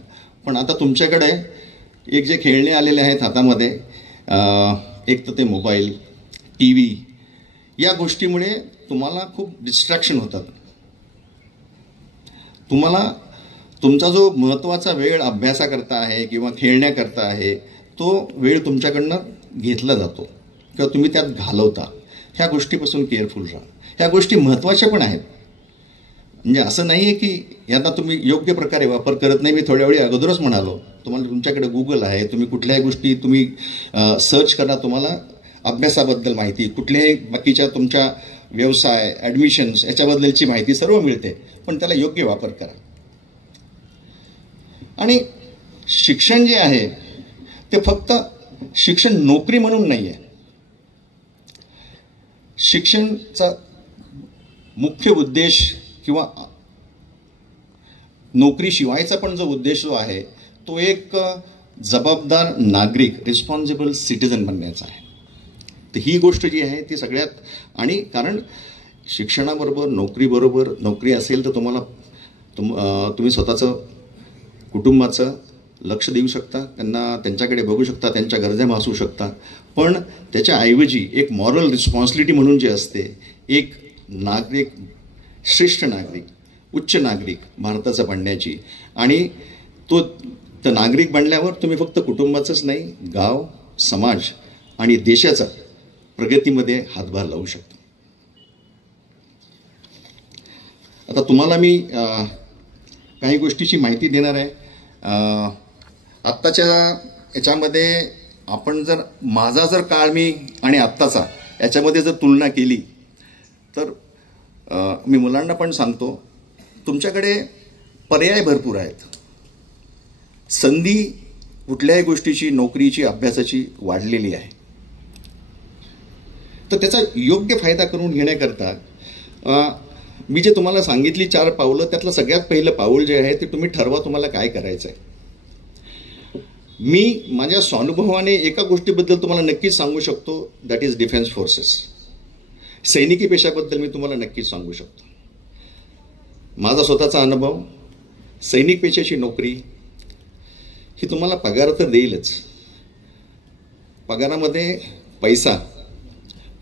पण आता तुमच्याकडे एक जे खेळणे आलेले आहेत हातामध्ये, एक तर ते मोबाईल, टी व्ही, या गोष्टीमुळे तुम्हाला खूप डिस्ट्रॅक्शन होतात. तुम्हाला तुमचा जो महत्त्वाचा वेळ अभ्यासाकरता आहे किंवा खेळण्याकरता आहे तो वेळ तुमच्याकडनं घेतला जातो किंवा तुम्ही त्यात घालवता. ह्या गोष्टीपासून केअरफुल राहा. ह्या गोष्टी महत्त्वाच्या पण आहेत. म्हणजे असं नाही आहे की यांना तुम्ही योग्य प्रकारे वापर करत नाही. मी थोड्या वेळी अगोदरच म्हणालो, तुम्हाला तुमच्याकडे गुगल आहे, तुम्ही कुठल्याही गोष्टी तुम्ही सर्च करा, तुम्हाला अभ्यासाबद्दल माहिती, कुठल्याही बाकीच्या तुमच्या व्यवसाय, ॲडमिशन्स याच्याबद्दलची माहिती सर्व मिळते. पण त्याला योग्य वापर करा. आणि शिक्षण जे आहे ते फक्त शिक्षण नोकरी म्हणून नाही आहे. शिक्षणचा मुख्य उद्देश किंवा नोकरीशिवायचा पण जो उद्देश जो आहे तो एक जबाबदार नागरिक, रिस्पॉन्सिबल सिटिझन बनण्याचा आहे. तर ही गोष्ट जी आहे ती सगळ्यात, आणि कारण शिक्षणाबरोबर नोकरीबरोबर, नोकरी असेल तर तुम्हाला तुम्ही स्वतःचं कुटुंबाचं लक्ष देऊ शकता, त्यांच्याकडे बघू शकता, त्यांच्या गरजा भासू शकता. पण त्याच्याऐवजी एक मॉरल रिस्पॉन्सिबिलिटी म्हणून जे असते, एक नागरिक, श्रेष्ठ नागरिक, उच्च नागरिक भारताचा बनण्याची, आणि तो नागरिक बनल्यावर तुम्ही फक्त कुटुंबाचंच नाही, गाव, समाज आणि देशाचा प्रगतीमध्ये हातभार लावू शकता. आता तुम्हाला मी काही गोष्टीची माहिती देणार आहे. आत्ताच्या याच्यामध्ये आपण जर माझा जर काळ मी आणि आत्ताचा याच्यामध्ये जर तुलना केली तर मी मुलांना पण सांगतो, तुमच्याकडे पर्याय भरपूर आहेत. संधी कुठल्याही गोष्टीची, नोकरीची, अभ्यासाची वाढलेली आहे. तर त्याचा योग्य फायदा करून घेण्याकरता मी जे तुम्हाला सांगितली 4 पावलं, त्यातलं सगळ्यात पहिलं पाऊल जे आहे ते तुम्ही ठरवा तुम्हाला काय करायचं आहे. मी माझ्या स्वानुभवाने एका गोष्टीबद्दल तुम्हाला नक्कीच सांगू शकतो, दॅट इज डिफेन्स फोर्सेस. सैनिकी पेशाबद्दल मी तुम्हाला नक्कीच सांगू शकतो. माझा स्वतःचा अनुभव, सैनिक पेशाची नोकरी ही तुम्हाला पगार तर देईलच, पगारामध्ये पैसा,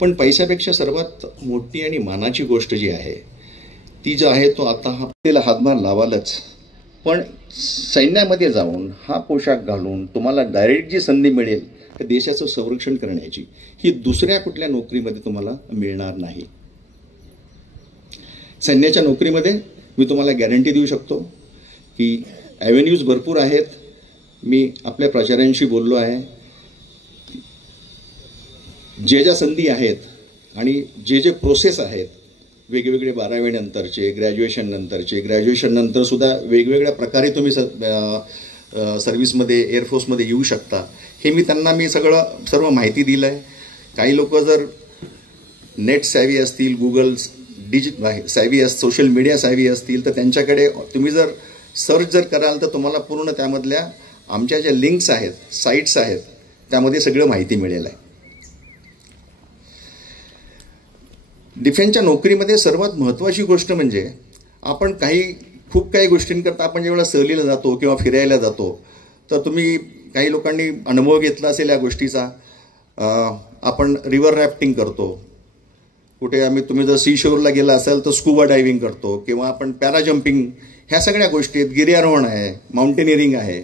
पण पैशापेक्षा सर्वात मोठी आणि मानाची गोष्ट जी आहे ती जी आहे तो आता आपल्याला हातभार लावालच. पण सैन्यामध्ये जाऊन हा पोशाख घालून तुम्हाला डायरेक्ट जी संधी मिळेल तर देशाचं संरक्षण करण्याची, ही दुसऱ्या कुठल्या नोकरीमध्ये तुम्हाला मिळणार नाही. सैन्याच्या नोकरीमध्ये मी तुम्हाला गॅरंटी देऊ शकतो की ॲव्हेन्यूज भरपूर आहेत. मी आपल्या प्राचार्यांशी बोललो आहे. ज्या संधी आहेत आणि जे प्रोसेस आहेत, वेगवेगळे 12वी नंतरचे, ग्रॅज्युएशन नंतरचे, ग्रॅज्युएशन नंतरसुद्धा वेगवेगळ्या प्रकारे तुम्ही सर्व्हिसमध्ये, एअरफोर्समध्ये येऊ शकता, हे मी सर्व माहिती दिलं आहे. काही लोक जर नेट सॅव्ही असतील, Google savvy social media savvy असतील, तर त्यांच्याकडे तुम्ही जर सर्च जर कराल तर तुम्हाला पूर्ण त्यामधल्या आमच्या ज्या लिंक्स आहेत, साईट्स आहेत, त्यामध्ये सगळं माहिती मिळेल आहे. डिफेन्सच्या नोकरीमध्ये सर्वात महत्त्वाची गोष्ट म्हणजे आपण खूप काही गोष्टींकरता आपण जेव्हा सहलीला जातो किंवा फिरायला जातो, तर तुम्ही काही लोकांनी अनुभव घेतला असेल या गोष्टीचा. आपण रिव्हर रॅफ्टिंग करतो, कुठे तुम्ही जर सी शोरला गेला असाल तर स्कुबा डायव्हिंग करतो, किंवा आपण पॅराजम्पिंग, ह्या सगळ्या गोष्टी आहेत. गिर्यारोहण आहे, माउंटेनिअरिंग आहे,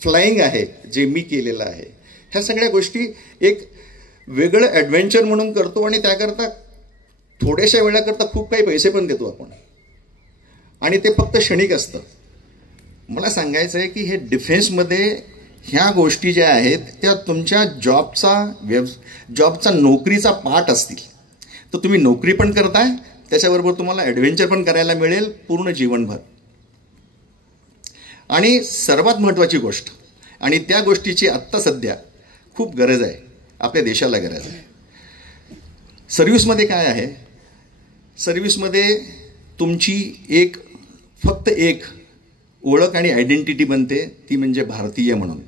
फ्लाईंग आहे जे मी केलेलं आहे. ह्या सगळ्या गोष्टी एक वेगळं ॲडव्हेंचर म्हणून करतो आणि त्याकरता थोड्याशा वेळाकरता खूप काही पैसे पण देतो आपण, आणि ते फक्त क्षणिक असतं. मला सांगायचं आहे की हे डिफेन्समध्ये ह्या गोष्टी ज्या आहेत त्या तुमच्या जॉबचा नोकरीचा पार्ट असतील, तर तुम्ही नोकरी पण करताय, त्याच्याबरोबर तुम्हाला ॲडव्हेंचर पण करायला मिळेल पूर्ण जीवनभर. आणि सर्वात महत्त्वाची गोष्ट, आणि त्या गोष्टीची आत्ता सध्या खूप गरज आहे, आपल्या देशाला गरज आहे. सर्व्हिसमध्ये काय आहे, सर्व्हिसमध्ये तुमची फक्त एक ओळख आणि आयडेंटिटी बनते, ती म्हणजे भारतीय म्हणून.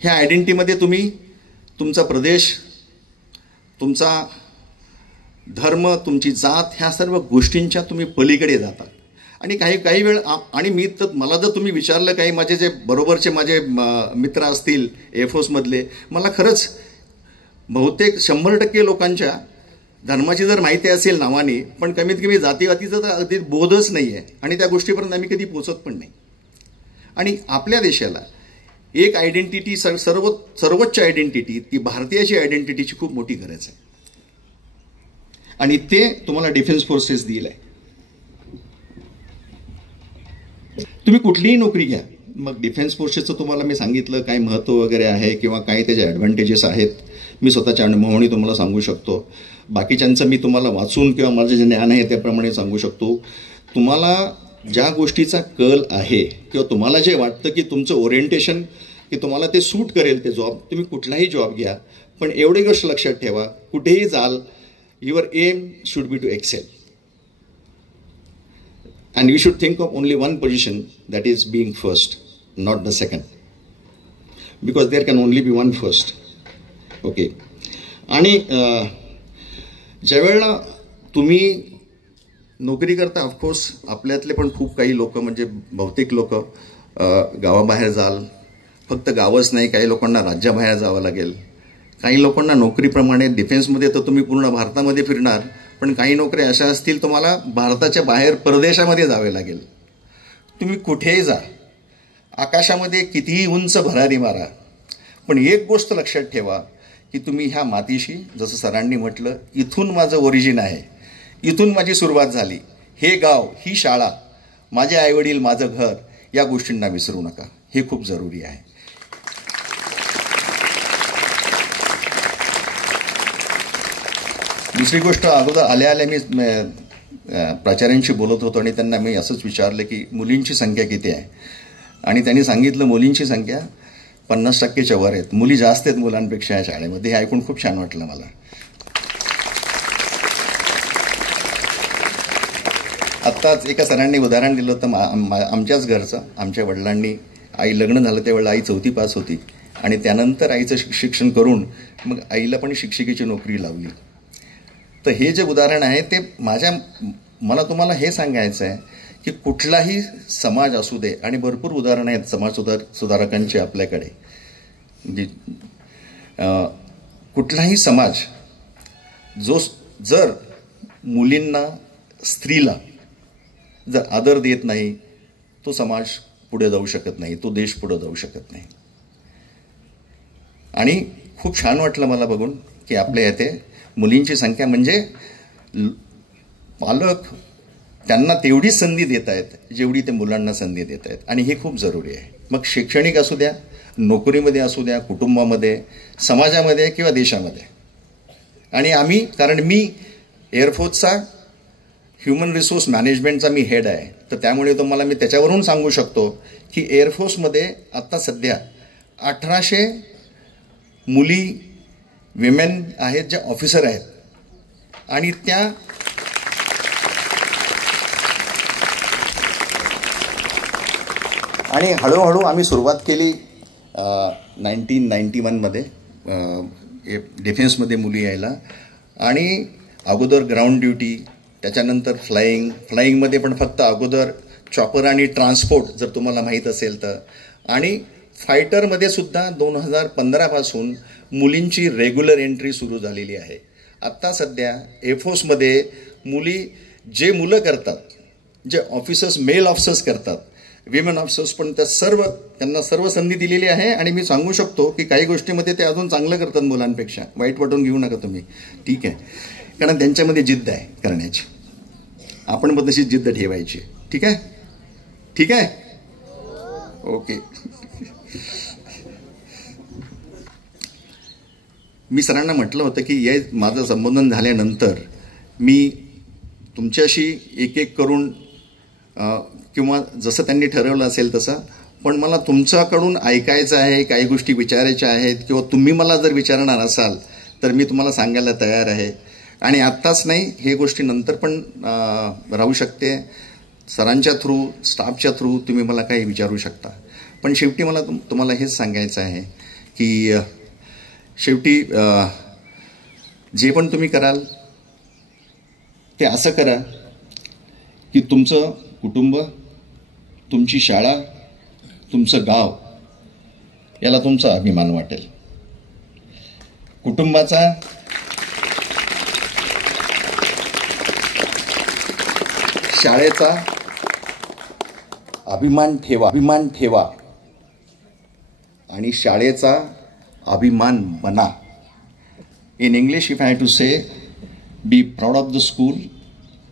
ह्या आयडेंटिटीमध्ये तुम्ही तुमचा प्रदेश, तुमचा धर्म, तुमची जात, ह्या सर्व गोष्टींच्या तुम्ही पलीकडे जाता. आणि काही वेळ आणि मला जर तुम्ही विचारलं, काही माझे जे बरोबरचे माझे मित्र असतील एअरफोर्समधले, मला खरंच बहुतेक 100% लोकांच्या धर्माची जर माहिती असेल नावाने, पण कमीत कमी जातीवातीचा तर अगदी बोधच नाही आहे, आणि त्या गोष्टीपर्यंत आम्ही कधी पोचत पण नाही. आणि आपल्या देशाला एक आयडेंटिटी, सर्वोच्च आयडेंटिटी, ती भारतीयाची आयडेंटिटीची खूप मोठी गरज आहे, आणि ते तुम्हाला डिफेन्स फोर्सेस दिलं आहे. तुम्ही कुठलीही नोकरी घ्या, मग डिफेन्स फोर्सेसचं तुम्हाला मी सांगितलं काय महत्त्व वगैरे आहे किंवा काय त्याचे ॲडव्हान्टेजेस आहेत, मी स्वतःच्या अनुभवाने तुम्हाला सांगू शकतो. बाकीच्यांचं मी तुम्हाला वाचून किंवा माझं जे ज्ञान आहे त्याप्रमाणे सांगू शकतो. तुम्हाला ज्या गोष्टीचा कल आहे किंवा तुम्हाला जे वाटतं की तुमचं ओरिएंटेशन, की तुम्हाला ते सूट करेल ते जॉब, तुम्ही कुठलाही जॉब घ्या. पण एवढी गोष्ट लक्षात ठेवा, कुठेही जाल, your aim should be to excel. And you should think of only one position, that is being first, not the second, because there can only be one first. Okay. आणि ज्यावेळेला तुम्ही नोकरी करता, ऑफकोर्स आपल्यातले पण खूप काही लोक, म्हणजे बहुतेक लोक गावाबाहेर जाल. फक्त गावच नाही, काही लोकांना राज्याबाहेर जावं लागेल. काही लोकांना नोकरीप्रमाणे डिफेन्समध्ये तर तुम्ही पूर्ण भारतामध्ये फिरणार, पण काही नोकऱ्या अशा असतील तुम्हाला भारताच्या बाहेर परदेशामध्ये जावे लागेल. तुम्ही कुठेही जा, आकाशामध्ये कितीही उंच भरारी मारा, पण एक गोष्ट लक्षात ठेवा की तुम्ही ह्या मातीशी, जसं सरांनी म्हटलं, इथून माझं ओरिजिन आहे, इथून माझी सुरुवात झाली, हे गाव, ही शाळा, माझे आईवडील, माझं घर, या गोष्टींना विसरू नका. हे खूप जरुरी आहे. दुसरी गोष्ट, अगोदर आल्या मी प्राचार्यांशी बोलत होतो आणि त्यांना मी असंच विचारलं की मुलींची संख्या किती आहे, आणि त्यांनी सांगितलं मुलींची संख्या 50%च्या वर आहेत, मुली जास्त आहेत मुलांपेक्षा या शाळेमध्ये. हे ऐकून खूप छान वाटलं मला. आत्ताच एका सरांनी उदाहरण दिलं होतं आमच्याच घरचं. आमच्या वडिलांनी, आई लग्न झालं त्यावेळेला आई 4थी पास होती, आणि त्यानंतर आईचं शिक्षण करून मग आईला पण शिक्षिकेची नोकरी लावली. तर हे जे उदाहरण आहे ते मला तुम्हाला हे सांगायचं आहे की कुठलाही समाज असू दे, आणि भरपूर उदाहरणं आहेत समाज सुधारकांची आपल्याकडे, म्हणजे कुठलाही समाज जो जर मुलींना, स्त्रीला जर आदर देत नाही, तो समाज पुढे जाऊ शकत नाही, तो देश पुढे जाऊ शकत नाही. आणि खूप छान वाटलं मला बघून की आपल्या येथे मुलींची संख्या, म्हणजे पालक त्यांना तेवढीच संधी देत आहेत जेवढी ते मुलांना संधी देत आहेत, आणि हे खूप जरुरी आहे. मग शैक्षणिक असू द्या, नोकरीमध्ये असू द्या, कुटुंबामध्ये, समाजामध्ये किंवा देशामध्ये. आणि आम्ही, कारण मी एअरफोर्सचा ह्युमन रिसोर्स मॅनेजमेंटचा मी हेड आहे, तर त्यामुळे तुम्हाला मी त्याच्यावरून सांगू शकतो की एअरफोर्समध्ये आत्ता सध्या 1800 मुली, विमेन आहेत ज्या ऑफिसर आहेत. आणि त्या आणि हळूहळू आम्ही सुरुवात केली 1991मध्ये डिफेन्समध्ये मुली यायला. आणि अगोदर ग्राउंड ड्युटी, त्याच्यानंतर फ्लाईंगमध्ये पण फक्त अगोदर चॉपर आणि ट्रान्सपोर्ट जर तुम्हाला माहीत असेल तर. आणि फायटरमध्ये सुद्धा 2015 पासून मुलींची रेग्युलर एंट्री सुरू झालेली आहे. आत्ता सध्या एअरफोर्समध्ये जे मुलं करतात, जे ऑफिसर्स, मेल ऑफिसर्स करतात, विमेन ऑफिसर्स पण त्यांना सर्व संधी दिलेली आहे. आणि मी सांगू शकतो की काही गोष्टीमध्ये ते अजून चांगलं करतात मुलांपेक्षा. वाईट वाटून घेऊ नका तुम्ही, ठीक आहे, कारण त्यांच्यामध्ये जिद्द आहे करण्याची. आपण पण तशी जिद्द ठेवायची. ठीक आहे, ठीक आहे, ओके. मी सरांना म्हटलं होतं की हे माझं संबोधन झाल्यानंतर मी तुमच्याशी एक एक करून किंवा जसं त्यांनी ठरवलं असेल तसं, पण मला तुमच्याकडून ऐकायचं आहे, काही गोष्टी विचारायच्या आहेत, किंवा तुम्ही मला जर विचारणार असाल तर मी तुम्हाला सांगायला तयार आहे. आणि आत्ताच नाही, हे गोष्टी नंतर पण राहू शकते. सरांच्या थ्रू, स्टाफच्या थ्रू तुम्ही मला काही विचारू शकता. पण शेवटी मला तुम्हाला हेच सांगायचं आहे की शेवटी जे पण तुम्ही कराल ते असं करा की तुमचं कुटुंब, तुमची शाळा, तुमचं गाव याला तुमचा अभिमान वाटेल. कुटुंबाचा, शाळेचा अभिमान ठेवा आणि शाळेचा अभिमान बना. In English, if I have to say, be proud of the school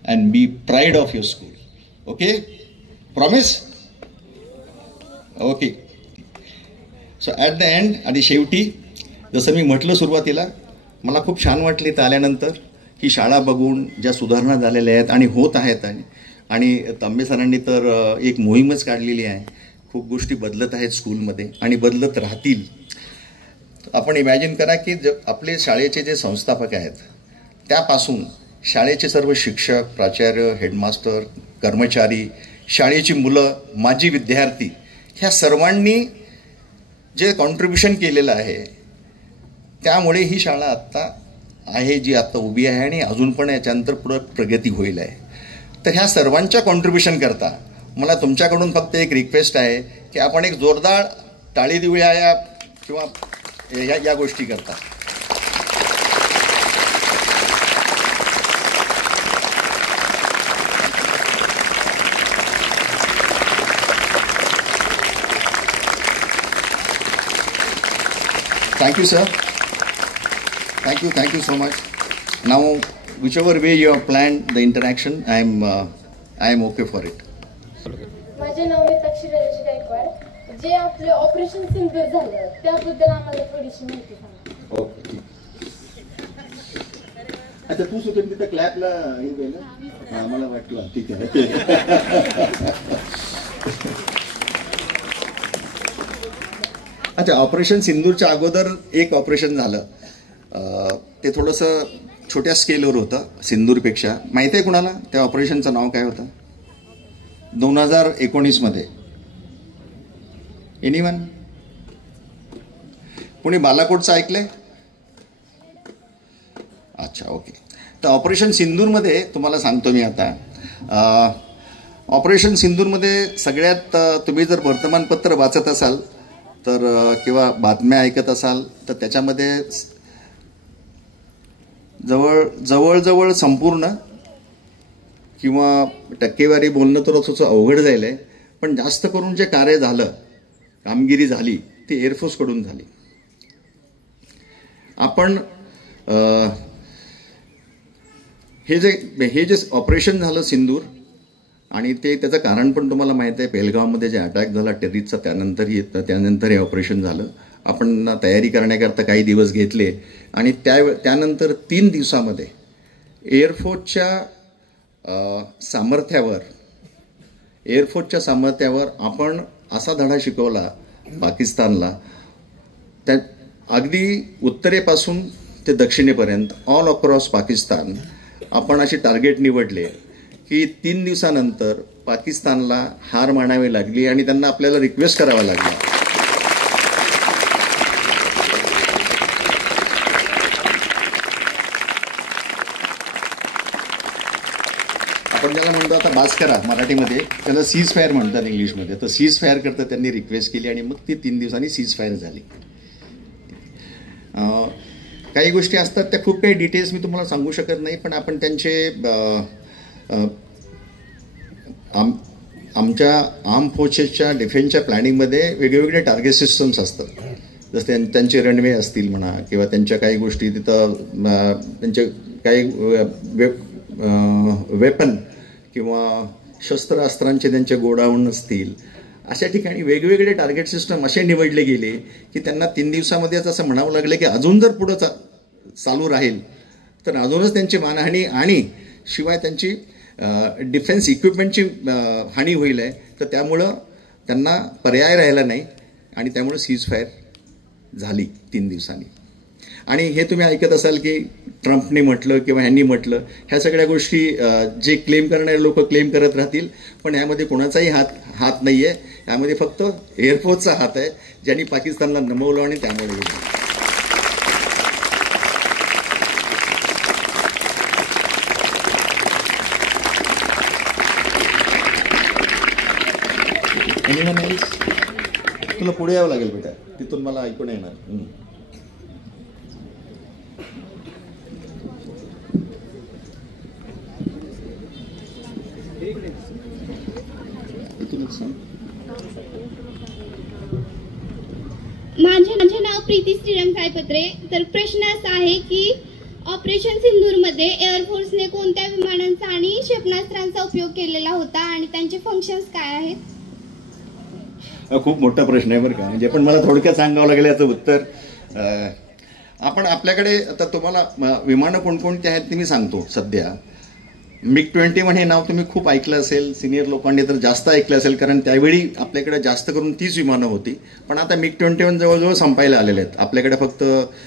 and be pride of your school. Okay? Promise? Okay. So at the end, आणि शेवटी जसं मी म्हटलं सुरुवातीला, मला खूप छान वाटली तर आल्यानंतर ही शाळा बघून ज्या सुधारणा झालेल्या आहेत आणि होत आहेत. आणि तांबे सरांनी तर एक मोहीमच काढलेली आहे. खूप गोष्टी बदलत आहेत स्कूलमध्ये आणि बदलत राहतील. आपण इमॅजिन करा की आपले शाळेचे जे संस्थापक आहेत त्यापासून शाळेचे सर्व शिक्षक, प्राचार्य, हेडमास्टर, कर्मचारी, शाळेची मुलं, माजी विद्यार्थी, ह्या सर्वांनी जे कॉन्ट्रीब्युशन केलेलं आहे त्यामुळे ही शाळा आत्ता आहे जी आत्ता उभी आहे आणि अजून पण याच्यानंतर पुढं प्रगती होईल आहे. तर ह्या सर्वांच्या कॉन्ट्रीब्युशन करता मला तुमच्याकडून फक्त एक रिक्वेस्ट आहे की आपण एक जोरदार टाळी देऊया या किंवा या गोष्टी करता. Thank you, sir. Thank you so much. Now, whichever way you have planned the interaction, I am okay for it. माझे नाव मीनाक्षी राजेश गायकवाड. जे आपले ऑपरेशन सिंदूर झालं त्याबद्दल आम्हाला थोडीशी माहिती सांगा. ओके. अच्छा, तू सुद्धा तिथं क्लॅपला हे केलं, आम्हाला वाटलं ठीक आहे. अच्छा, ऑपरेशन सिंदूरच्या अगोदर एक ऑपरेशन झालं. ते थोडंसं छोट्या स्केलवर होतं सिंदूरपेक्षा. माहिती आहे कुणाला त्या ऑपरेशनचं नाव काय होतं? 2019मध्ये. एनीवन? कोणी बालाकोटचं ऐकलंय? अच्छा, ओके. तर ऑपरेशन सिंदूरमध्ये तुम्हाला सांगतो मी आता. ऑपरेशन सिंदूरमध्ये सगळ्यात तुम्ही जर वर्तमानपत्र वाचत असाल तर किंवा बातम्या ऐकत असाल तर त्याच्यामध्ये जवळजवळ संपूर्ण किंवा टक्केवारी बोलणं तर थोडंसं अवघड जाईल आहे, पण जास्त करून जे कार्य झालं, कामगिरी झाली ती एअरफोर्सकडून झाली. आपण हे जे ऑपरेशन झालं सिंदूर आणि त्याचं कारण पण तुम्हाला माहीत आहे. पेहलगावमध्ये जे अटॅक झाला टेररिस्टचा, त्यानंतर हे ऑपरेशन झालं. आपण तयारी करण्याकरता काही दिवस घेतले आणि त्यानंतर 3 दिवसामध्ये एअरफोर्सच्या सामर्थ्यावर आपण असा धडा शिकवला पाकिस्तानला. त्या अगदी उत्तरेपासून ते दक्षिणेपर्यंत ऑल अक्रॉस पाकिस्तान आपण असे टार्गेट निवडले की 3 दिवसानंतर पाकिस्तानला हार मानावी लागली आणि त्यांना आपल्याला रिक्वेस्ट करावा लागला. आपण ज्याला म्हणतो आता बास करा मराठीमध्ये, त्याला सीज फायर म्हणतात इंग्लिशमध्ये. तर सीज फायर करता त्यांनी रिक्वेस्ट केली आणि मग ती 3 दिवसांनी सीज फायर झाली. काही गोष्टी असतात त्या खूप काही डिटेल्स मी तुम्हाला सांगू शकत नाही, पण आपण त्यांचे आमच्या आर्म फोर्सेसच्या डिफेन्सच्या प्लॅनिंगमध्ये वेगवेगळे टार्गेट सिस्टम्स असतात. जसं त्यांचे रनवे असतील म्हणा, किंवा त्यांच्या काही गोष्टी तिथं त्यांचे काही वेपन किंवा शस्त्रास्त्रांचे त्यांचे गोडाऊन असतील. अशा ठिकाणी वेगवेगळे टार्गेट सिस्टम असे निवडले गेले की त्यांना 3 दिवसामध्येच असं म्हणावं लागलं की अजून जर पुढं चालू राहील तर अजूनच त्यांची मानहानी आणि शिवाय त्यांची डिफेन्स इक्विपमेंटची हानी होईल आहे. तर त्यामुळं त्यांना पर्याय राहिला नाही आणि त्यामुळं सीज फायर झाली 3 दिवसांनी. आणि हे तुम्ही ऐकत असाल की ट्रम्पने म्हटलं किंवा ह्यांनी म्हटलं, ह्या सगळ्या गोष्टी जे क्लेम करणारे लोक क्लेम करत राहतील, पण यामध्ये कोणाचाही हात नाही आहे. यामध्ये फक्त एअरफोर्सचा हात आहे, ज्यांनी पाकिस्तानला नमवलं आणि त्यामुळे तुला पुढे यावं लागेल बेटा, तिथून मला ऐकून येणार. माझे नाव प्रीती श्रीराम सायपत्रे. तर प्रश्न असा आहे की ऑपरेशन सिंदूरमध्ये एअरफोर्सने कोणत्या विमानांचा आणि क्षेपणास्त्रांचा उपयोग केलेला होता आणि त्यांचे फंक्शन्स काय आहेत? खूप मोठा प्रश्न आहे बरं का. म्हणजे पण मला थोडक्यात सांगावं लागेल याचं उत्तर. आपण आपल्याकडे आता तुम्हाला विमानं कोणकोणती आहेत ते मी सांगतो. सध्या MiG-21 हे नाव तुम्ही खूप ऐकलं असेल, सिनियर लोकांनी तर जास्त ऐकलं असेल, कारण त्यावेळी आपल्याकडे जास्त करून 30 विमानं होती. पण आता MiG-21 जवळजवळ संपायला आलेले आहेत. आपल्याकडे फक्त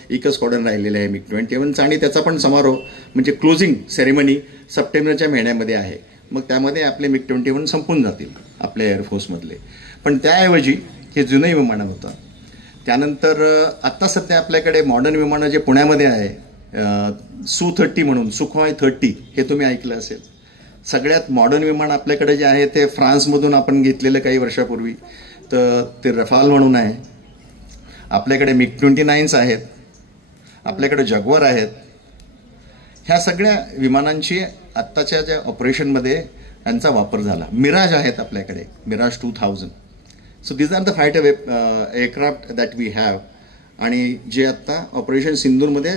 एकच स्क्वॉड्रन राहिलेलं आहे MiG-21चं, आणि त्याचा पण समारोह म्हणजे क्लोजिंग सेरेमनी सप्टेंबरच्या महिन्यामध्ये आहे. मग त्यामध्ये आपले MiG-21 संपून जातील आपल्या एअरफोर्समधले. पण त्याऐवजी हे जुनंही विमानं होतं. त्यानंतर आत्ता सध्या आपल्याकडे मॉडर्न विमानं जे पुण्यामध्ये आहे, Su-30 म्हणून, सुखॉय 30 हे तुम्ही ऐकलं असेल. सगळ्यात मॉडर्न विमान आपल्याकडे जे आहे ते फ्रान्समधून आपण घेतलेलं काही वर्षापूर्वी, तर ते रफाल म्हणून आहे. आपल्याकडे MiG-29 आहेत, आपल्याकडे जगवार आहेत. ह्या सगळ्या विमानांची आत्ताच्या ज्या ऑपरेशनमध्ये यांचा वापर झाला. मिराज आहेत आपल्याकडे, Mirage 2000. So these are the fighter aircraft that we have. आणि जे आत्ता ऑपरेशन सिंदूरमध्ये,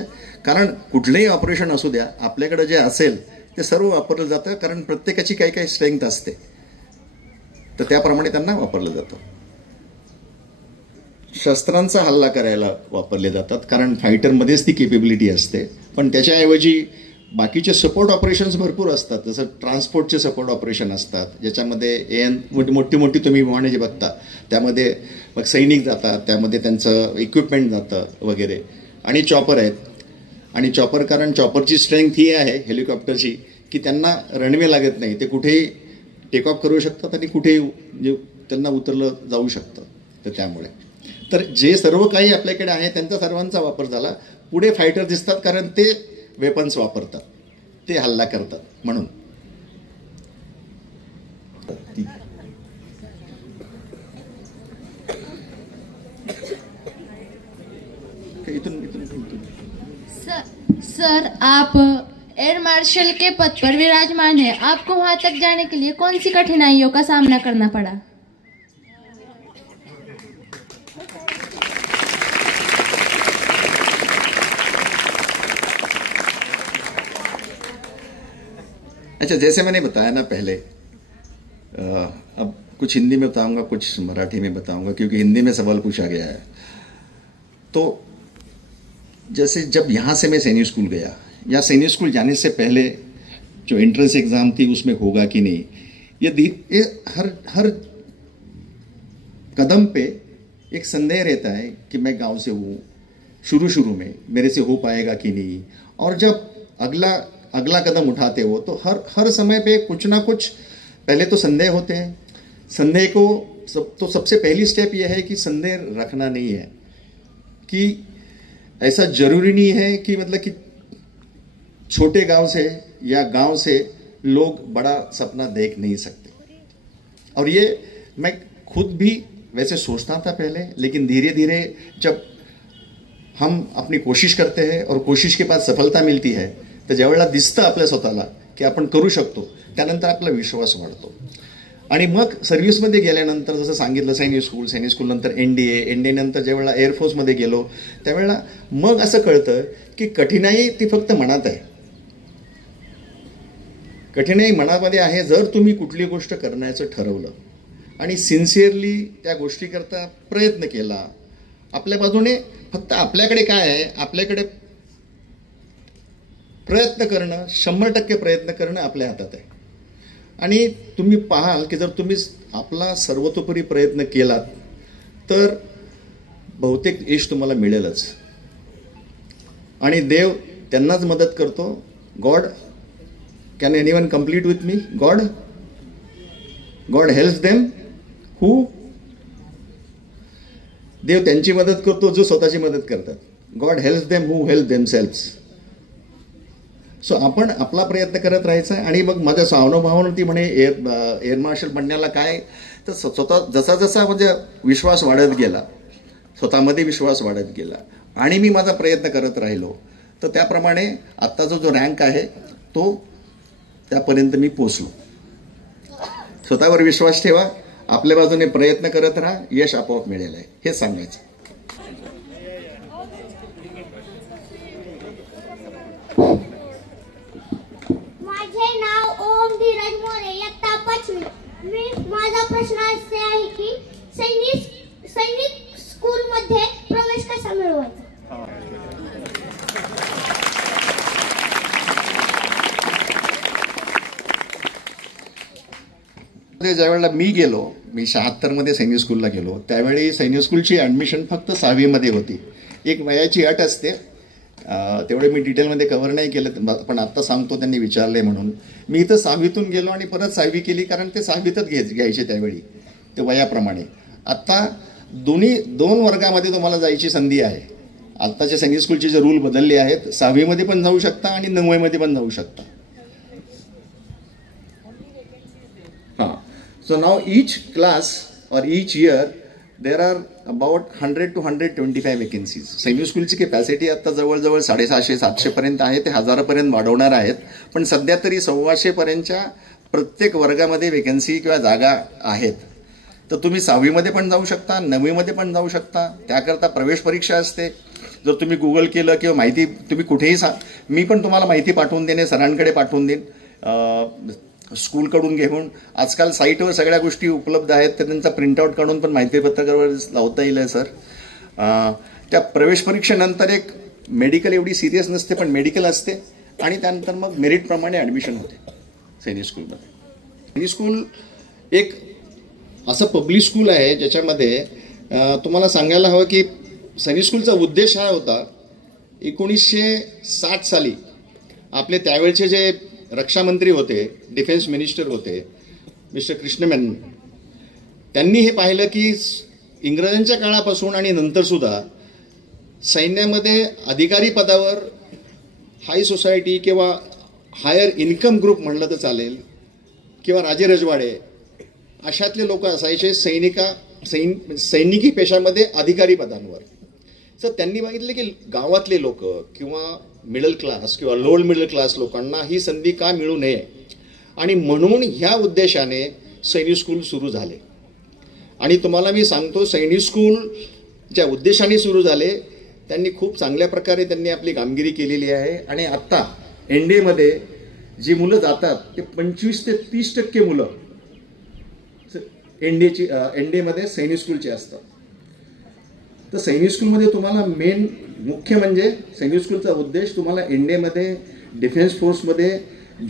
कारण कुठलंही ऑपरेशन असू द्या, आपल्याकडे जे असेल ते सर्व वापरलं जातं, कारण प्रत्येकाची काही काही स्ट्रेंथ असते, तर त्याप्रमाणे त्यांना वापरलं जातं. शस्त्रांचा हल्ला करायला वापरले जातात, कारण फायटरमध्येच ती केपेबिलिटी असते. पण त्याच्याऐवजी बाकीचे सपोर्ट ऑपरेशन्स भरपूर असतात. जसं ट्रान्सपोर्टचे सपोर्ट ऑपरेशन असतात, ज्याच्यामध्ये मोठी मोठी तुम्ही विमानं जे बघता त्यामध्ये मग सैनिक जातात, त्यामध्ये त्यांचं इक्विपमेंट जातं वगैरे. आणि चॉपर आहेत. आणि चॉपर, कारण चॉपरची स्ट्रेंथ ही आहे हेलिकॉप्टरची की त्यांना रनवे लागत नाही, ते कुठेही टेक ऑफ करू शकतात आणि कुठेही त्यांना उतरलं जाऊ शकतं. तर त्यामुळे तर जे सर्व काही आपल्याकडे आहे त्यांचा सर्वांचा वापर झाला. पुढे फायटर दिसतात कारण ते वेपन्स वापरतात, ते हल्ला करतात म्हणून. सर, आप एयर मार्शल के पद पर विराजमान है. आपको वहां तक जाने के लिए कौन सी कठिनाइयों का सामना करना पड़ा? अच्छा, जैसे मैंने बताया ना पहले अब कुछ हिंदी में बताऊंगा, कुछ मराठी में बताऊंगा, क्योंकि हिंदी में सवाल पूछा गया है। तो जैसे जब यहाँ से मैं सैनिक स्कूल गया, या सैनिक स्कूल जाने से पहले जो एंट्रेंस एग्जाम थी उसमें होगा कि नहीं, ये हर कदम पे एक संदेह रहता है कि मैं गांव से हूँ, शुरू में मेरे से हो पाएगा कि नहीं। और जब अगला कदम उठाते हो तो हर समय पे कुछ ना कुछ पहले तो संदेह होते हैं। संदेह को सबसे पहली स्टेप यह है कि संदेह रखना नहीं है, कि ऐसा जरूरी नहीं है कि मतलब कि छोटे गांव से या गांव से लोग बड़ा सपना देख नहीं सकते। और ये मैं खुद भी वैसे सोचता था पहले, लेकिन धीरे धीरे जब हम अपनी कोशिश करते हैं और कोशिश के बाद सफलता मिळती आहे, तर ज्यावेळेला दिसतं आपल्या स्वतःला की आपण करू शकतो, त्यानंतर आपला विश्वास वाढतो। आणि मग सर्व्हिसमध्ये गेल्यानंतर जसं सांगितलं, सैनिक स्कूल नंतर एनडीए नंतर ज्यावेळेला एअरफोर्समध्ये गेलो, त्यावेळेला मग असं कळतं की कठीणाई ती फक्त मनात आहे। कठीणाई मनामध्ये आहे जर तुम्ही कुठली गोष्ट करण्याचं ठरवलं आणि सिन्सिअरली त्या गोष्टीकरता प्रयत्न केला। आपल्या बाजूने फक्त आपल्याकडे काय आहे, आपल्याकडे प्रयत्न करणं, 100% प्रयत्न करणं आपल्या हातात आहे। आणि तुम्ही पाहाल की जर तुम्ही आपला सर्वतोपरी प्रयत्न केलात तर बहुतेक यश तुम्हाला मिळेलच। आणि देव त्यांनाच मदत करतो। God, can anyone complete with me? God helps them who, देव त्यांची मदत करतो जो स्वतःची मदत करतात। God helps them who help themselves. So आपण आपला प्रयत्न करत राहायचा। आणि मग माझ्या अनुभवावरती म्हणे एअर मार्शल बनण्याला काय, तर स्वतः जसा म्हणजे विश्वास वाढत गेला, स्वतःमध्ये विश्वास वाढत गेला आणि मी माझा प्रयत्न करत राहिलो, तर त्याप्रमाणे आत्ताचा जो रँक आहे तो त्यापर्यंत मी पोहोचलो। स्वतःवर विश्वास ठेवा, आपल्या बाजूने प्रयत्न करत राहा, यश आपोआप मिळेल आहे, हेच सांगायचं। माझे नाव ओम धीरज मोरे, इयत्ता 5वी। माझा प्रश्न असा आहे की सैनिक स्कूल मध्ये प्रवेश कसा मिळवायचा? ज्यावेळेला मी 76 मध्ये सैनिक स्कूलला गेलो, त्यावेळी सैनिक स्कूलची ऍडमिशन फक्त 6वी मध्ये होती। एक वयाची अट असते, तेवढे मी डिटेलमध्ये कव्हर नाही केलं, पण आता सांगतो त्यांनी विचारले म्हणून। मी इथं 6वीतून गेलो आणि परत 6वी केली, कारण ते 6वीतच घ्यायचे त्यावेळी ते वयाप्रमाणे। आता दोन वर्गामध्ये तुम्हाला जायची संधी आहे। आत्ताचे सैनिक स्कूलचे जे रूल बदलले आहेत, 6वीमध्ये पण जाऊ शकता आणि 9वीमध्ये पण जाऊ शकता। So now each class or each year there are about 100 to 125 vacancies. सैनिक स्कूलची कॅपॅसिटी आता जवळजवळ 750-700 पर्यंत आहे, ते 1000 पर्यंत वाढवणार आहेत, पण सध्या तरी 125 पर्यंतच्या प्रत्येक वर्गामध्ये वेकन्सी किंवा जागा आहेत। तर तुम्ही 6वीमध्ये पण जाऊ शकता, 9वीमध्ये पण जाऊ शकता। त्याकरता प्रवेश परीक्षा असते। जर तुम्ही गुगल केलं किंवा माहिती तुम्ही कुठेही मी पण तुम्हाला माहिती पाठवून देणे, सरांकडे पाठवून देईन, स्कूलकडून घेऊन। आजकाल साईटवर सगळ्या गोष्टी उपलब्ध आहेत, तर त्यांचा प्रिंटआउट काढून पण माहिती पत्रकावर लावता येईल आहे सर। त्या प्रवेश परीक्षेनंतर एक मेडिकल एवढी सिरियस नसते, पण मेडिकल असते आणि त्यानंतर मग मेरिटप्रमाणे ॲडमिशन होते सैनिक स्कूलमध्ये। सैनिक स्कूल एक असं पब्लिक स्कूल आहे ज्याच्यामध्ये तुम्हाला सांगायला हवं की सैनिक स्कूलचा उद्देश हा होता, 1960 साली आपले त्यावेळचे जे रक्षामंत्री होते, डिफेन्स मिनिस्टर होते मिस्टर कृष्णमेनन, त्यांनी हे पाहिलं की इंग्रजांच्या काळापासून आणि नंतर सुद्धा सैन्यामध्ये अधिकारी पदावर हाय सोसायटी किंवा हायर इन्कम ग्रुप म्हणलं तर चालेल, किंवा राजे रजवाडे अशातले लोक असायचे सैनिकी पेशामध्ये अधिकारी पदांवर। तर त्यांनी बघितलं की गावातले लोक किंवा मिडल क्लास किंवा लोअर मिडल क्लास लोकांना ही संधी का मिळू नये, आणि म्हणून ह्या उद्देशाने सैनिक स्कूल सुरू झाले। आणि तुम्हाला मी सांगतो, सैनिक स्कूल ज्या उद्देशाने सुरू झाले त्यांनी खूप चांगल्या प्रकारे त्यांनी आपली कामगिरी केलेली आहे। आणि आत्ता एनडीएमध्ये जी मुलं जातात ते 25 ते 30% मुलं एनडीएमध्ये सैनिक स्कूलचे असतात. तर सैनिक स्कूलमध्ये तुम्हाला मुख्य म्हणजे सैनिक स्कूलचा उद्देश तुम्हाला एनडीएमध्ये डिफेन्स फोर्समध्ये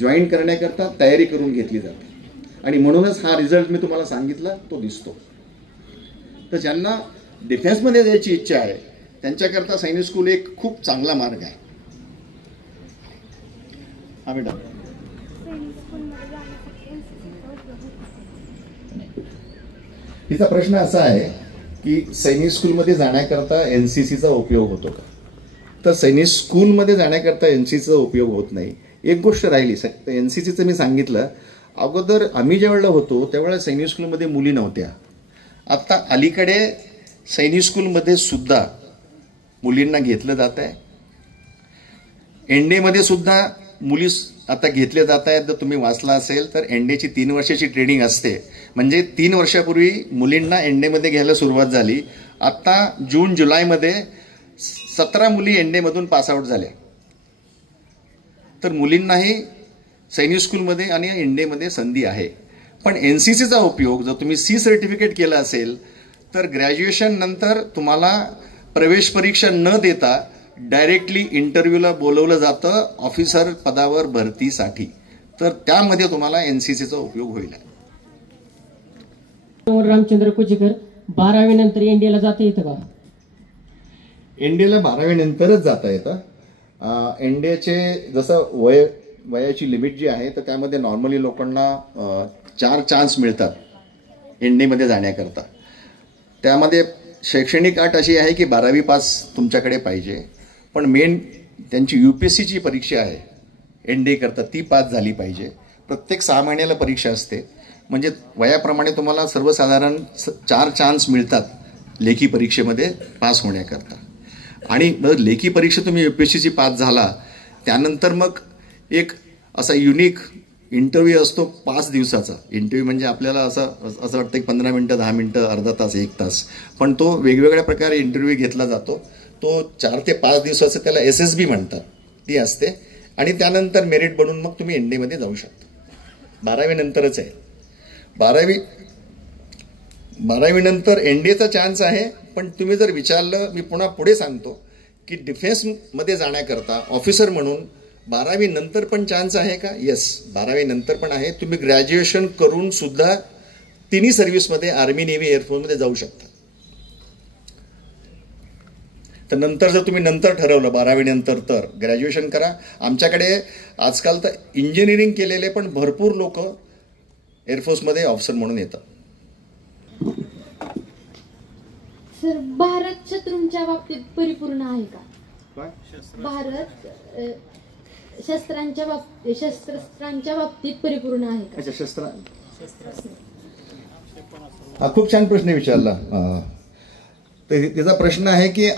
जॉईन करण्याकरता तयारी करून घेतली जाते. आणि म्हणूनच हा रिझल्ट मी तुम्हाला सांगितला तो दिसतो. तर ज्यांना डिफेन्समध्ये जायची इच्छा आहे त्यांच्याकरता सैनिक स्कूल एक खूप चांगला मार्ग आहे. हा मॅडम, तिचा प्रश्न असा आहे की सैनिक स्कूलमध्ये जाण्याकरता एनसीसीचा उपयोग होतो का? तर सैनिक स्कूलमध्ये जाण्याकरता एनसीसीचा उपयोग होत नाही. एक गोष्ट राहिली, एनसीसीचं मी सांगितलं. अगोदर आम्ही ज्यावेळेला होतो त्यावेळेला सैनिक स्कूलमध्ये मुली नव्हत्या. आता अलीकडे सैनिक स्कूलमध्ये सुद्धा मुलींना घेतलं जात आहे. एनडीएमध्ये सुद्धा मुली आता घेतले जात आहेत. जर तुम्ही वाचला असेल तर एनडीएची 3 वर्षाची ट्रेनिंग असते. म्हणजे 3 वर्षापूर्वी मुलींना एनडीएमध्ये घ्यायला सुरुवात झाली. आता जून जुलैमध्ये 17 मुली एनडीएमधून पासआउट झाल्या. तर मुलींनाही सैनिक स्कूलमध्ये आणि एनडीएमध्ये संधी आहे. पण एनसीसीचा उपयोग जर तुम्ही सी सर्टिफिकेट केलं असेल तर ग्रॅज्युएशन नंतर तुम्हाला प्रवेश परीक्षा न देता डायरेक्टली इंटरव्ह्यूला बोलवलं जातं ऑफिसर पदावर भरतीसाठी. तर त्यामध्ये तुम्हाला एनसीसीचा उपयोग होईल. रामचंद्र कुचेकर, 12वी नंतर एनडीएला जाता येतं का? एनडीएला 12वी नंतरच जाता येतं. एनडीएचे जसं वयाची लिमिट जी आहे तर त्यामध्ये नॉर्मली लोकांना 4 चान्स मिळतात एनडीएमध्ये जाण्याकरता. त्यामध्ये शैक्षणिक अट अशी आहे की 12वी पास तुमच्याकडे पाहिजे. पण मेन त्यांची UPSCची परीक्षा आहे एनडीए करता ती पास झाली पाहिजे. प्रत्येक 6 महिन्याला परीक्षा असते. म्हणजे वयाप्रमाणे तुम्हाला सर्वसाधारण 4 चान्स मिळतात लेखी परीक्षेमध्ये पास होण्याकरता. आणि मग लेखी परीक्षा तुम्ही UPSCची पास झाला त्यानंतर मग एक असा युनिक इंटरव्ह्यू असतो 5 दिवसाचा. इंटरव्ह्यू म्हणजे आपल्याला असं वाटतं की 15 मिनटं, 10 मिनटं, अर्धा तास, 1 तास. पण तो वेगवेगळ्या प्रकारे इंटरव्ह्यू घेतला जातो. तो 4 ते 5 दिवसाचं त्याला SSB म्हणतात ती असते. आणि त्यानंतर मेरिट बनून मग तुम्ही एनडीएमध्ये जाऊ शकता. 12वी नंतरच आहे. 12वी नंतर एनडीएचा चान्स आहे. पण तुम्ही जर विचारलं, मी पुढे सांगतो की डिफेन्समध्ये जाण्याकरता ऑफिसर म्हणून 12वी नंतर पण चान्स आहे का? येस, 12वी नंतर पण आहे. तुम्ही ग्रॅज्युएशन करून सुद्धा तिन्ही सर्व्हिसमध्ये आर्मी, नेव्ही, एअरफोर्समध्ये जाऊ शकता. तर नंतर जर तुम्ही नंतर ठरवलं 12वी नंतर तर ग्रॅज्युएशन करा. आमच्याकडे आजकाल तर इंजिनिअरिंग केलेले पण भरपूर लोक एअरफोर्समध्ये ऑफिसर म्हणून येतात. सर, भारत शत्रूंच्या बाबतीत परिपूर्ण आहे का? भारत शस्त्रांच्या बाबतीत परिपूर्ण आहे का? हा खूप छान प्रश्न विचारला. तर तिचा प्रश्न आहे की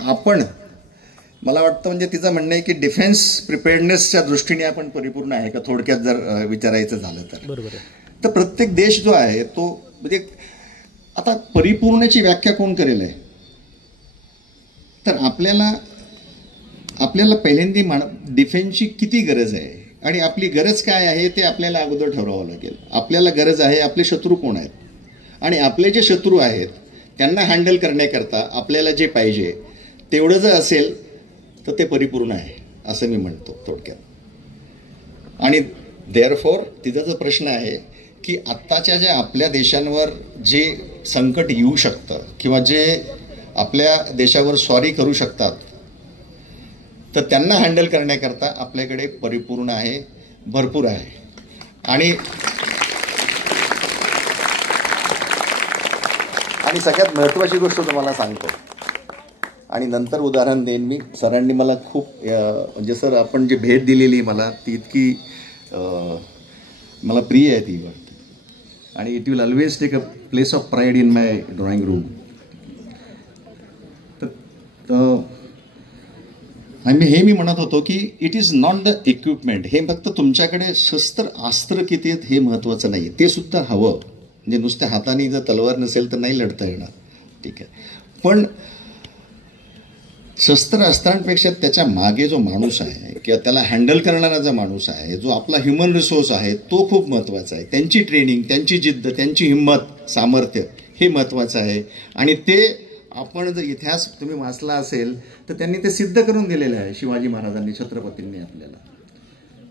मला वाटतं म्हणजे तिचं म्हणणं आहे की डिफेन्स प्रिपेअर्डनेसच्या दृष्टीने आपण परिपूर्ण आहे का, थोडक्यात जर विचारायचं झालं तर. तर प्रत्येक देश जो आहे तो म्हणजे आता परिपूर्णची व्याख्या कोण करेल आहे? तर आपल्याला पहिल्यांदा डिफेन्सची किती गरज आहे आणि आपली गरज काय आहे ते आपल्याला अगोदर ठरवावं लागेल. आपल्याला गरज आहे आपले शत्रू कोण आहेत आणि आपले जे शत्रू आहेत त्यांना हँडल करण्याकरता आपल्याला जे पाहिजे तेवढं जर असेल तर ते परिपूर्ण आहे असं मी म्हणतो थोडक्यात. आणि देअरफॉर तिचा जो प्रश्न आहे की आत्ताच्या ज्या आपल्या देशांवर जे संकट येऊ शकतं किंवा जे आपल्या देशावर स्वारी करू शकतात तर त्यांना हँडल करण्याकरता आपल्याकडे परिपूर्ण आहे, भरपूर आहे. आणि सगळ्यात महत्त्वाची गोष्ट तुम्हाला सांगतो आणि नंतर उदाहरण देईन मी. सरांनी मला खूप म्हणजे सर आपण जी भेट दिलेली मला ती इतकी मला प्रिय आहे ती गोष्ट. आणि it will always take a place of pride in my drawing room. आणि हे मी म्हणत होतो की it is not the equipment. हे फक्त तुमच्याकडे अस्त्र किती आहेत हे महत्त्वाचं नाही, ते सुद्धा हवं. म्हणजे नुसत्या हाताने जर तलवार नसेल तर नाही लढता येणार, ठीक आहे. पण शस्त्र अस्त्रांपेक्षा त्याच्या मागे जो माणूस आहे किंवा त्याला हँडल करणारा जो माणूस आहे, जो आपला ह्युमन रिसोर्स आहे, तो खूप महत्त्वाचा आहे. त्यांची ट्रेनिंग, त्यांची जिद्द, त्यांची हिंमत, सामर्थ्य हे महत्त्वाचं आहे. आणि ते आपण जर इतिहास तुम्ही वाचला असेल तर त्यांनी ते सिद्ध करून दिलेलं आहे. शिवाजी महाराजांनी, छत्रपतींनी आपल्याला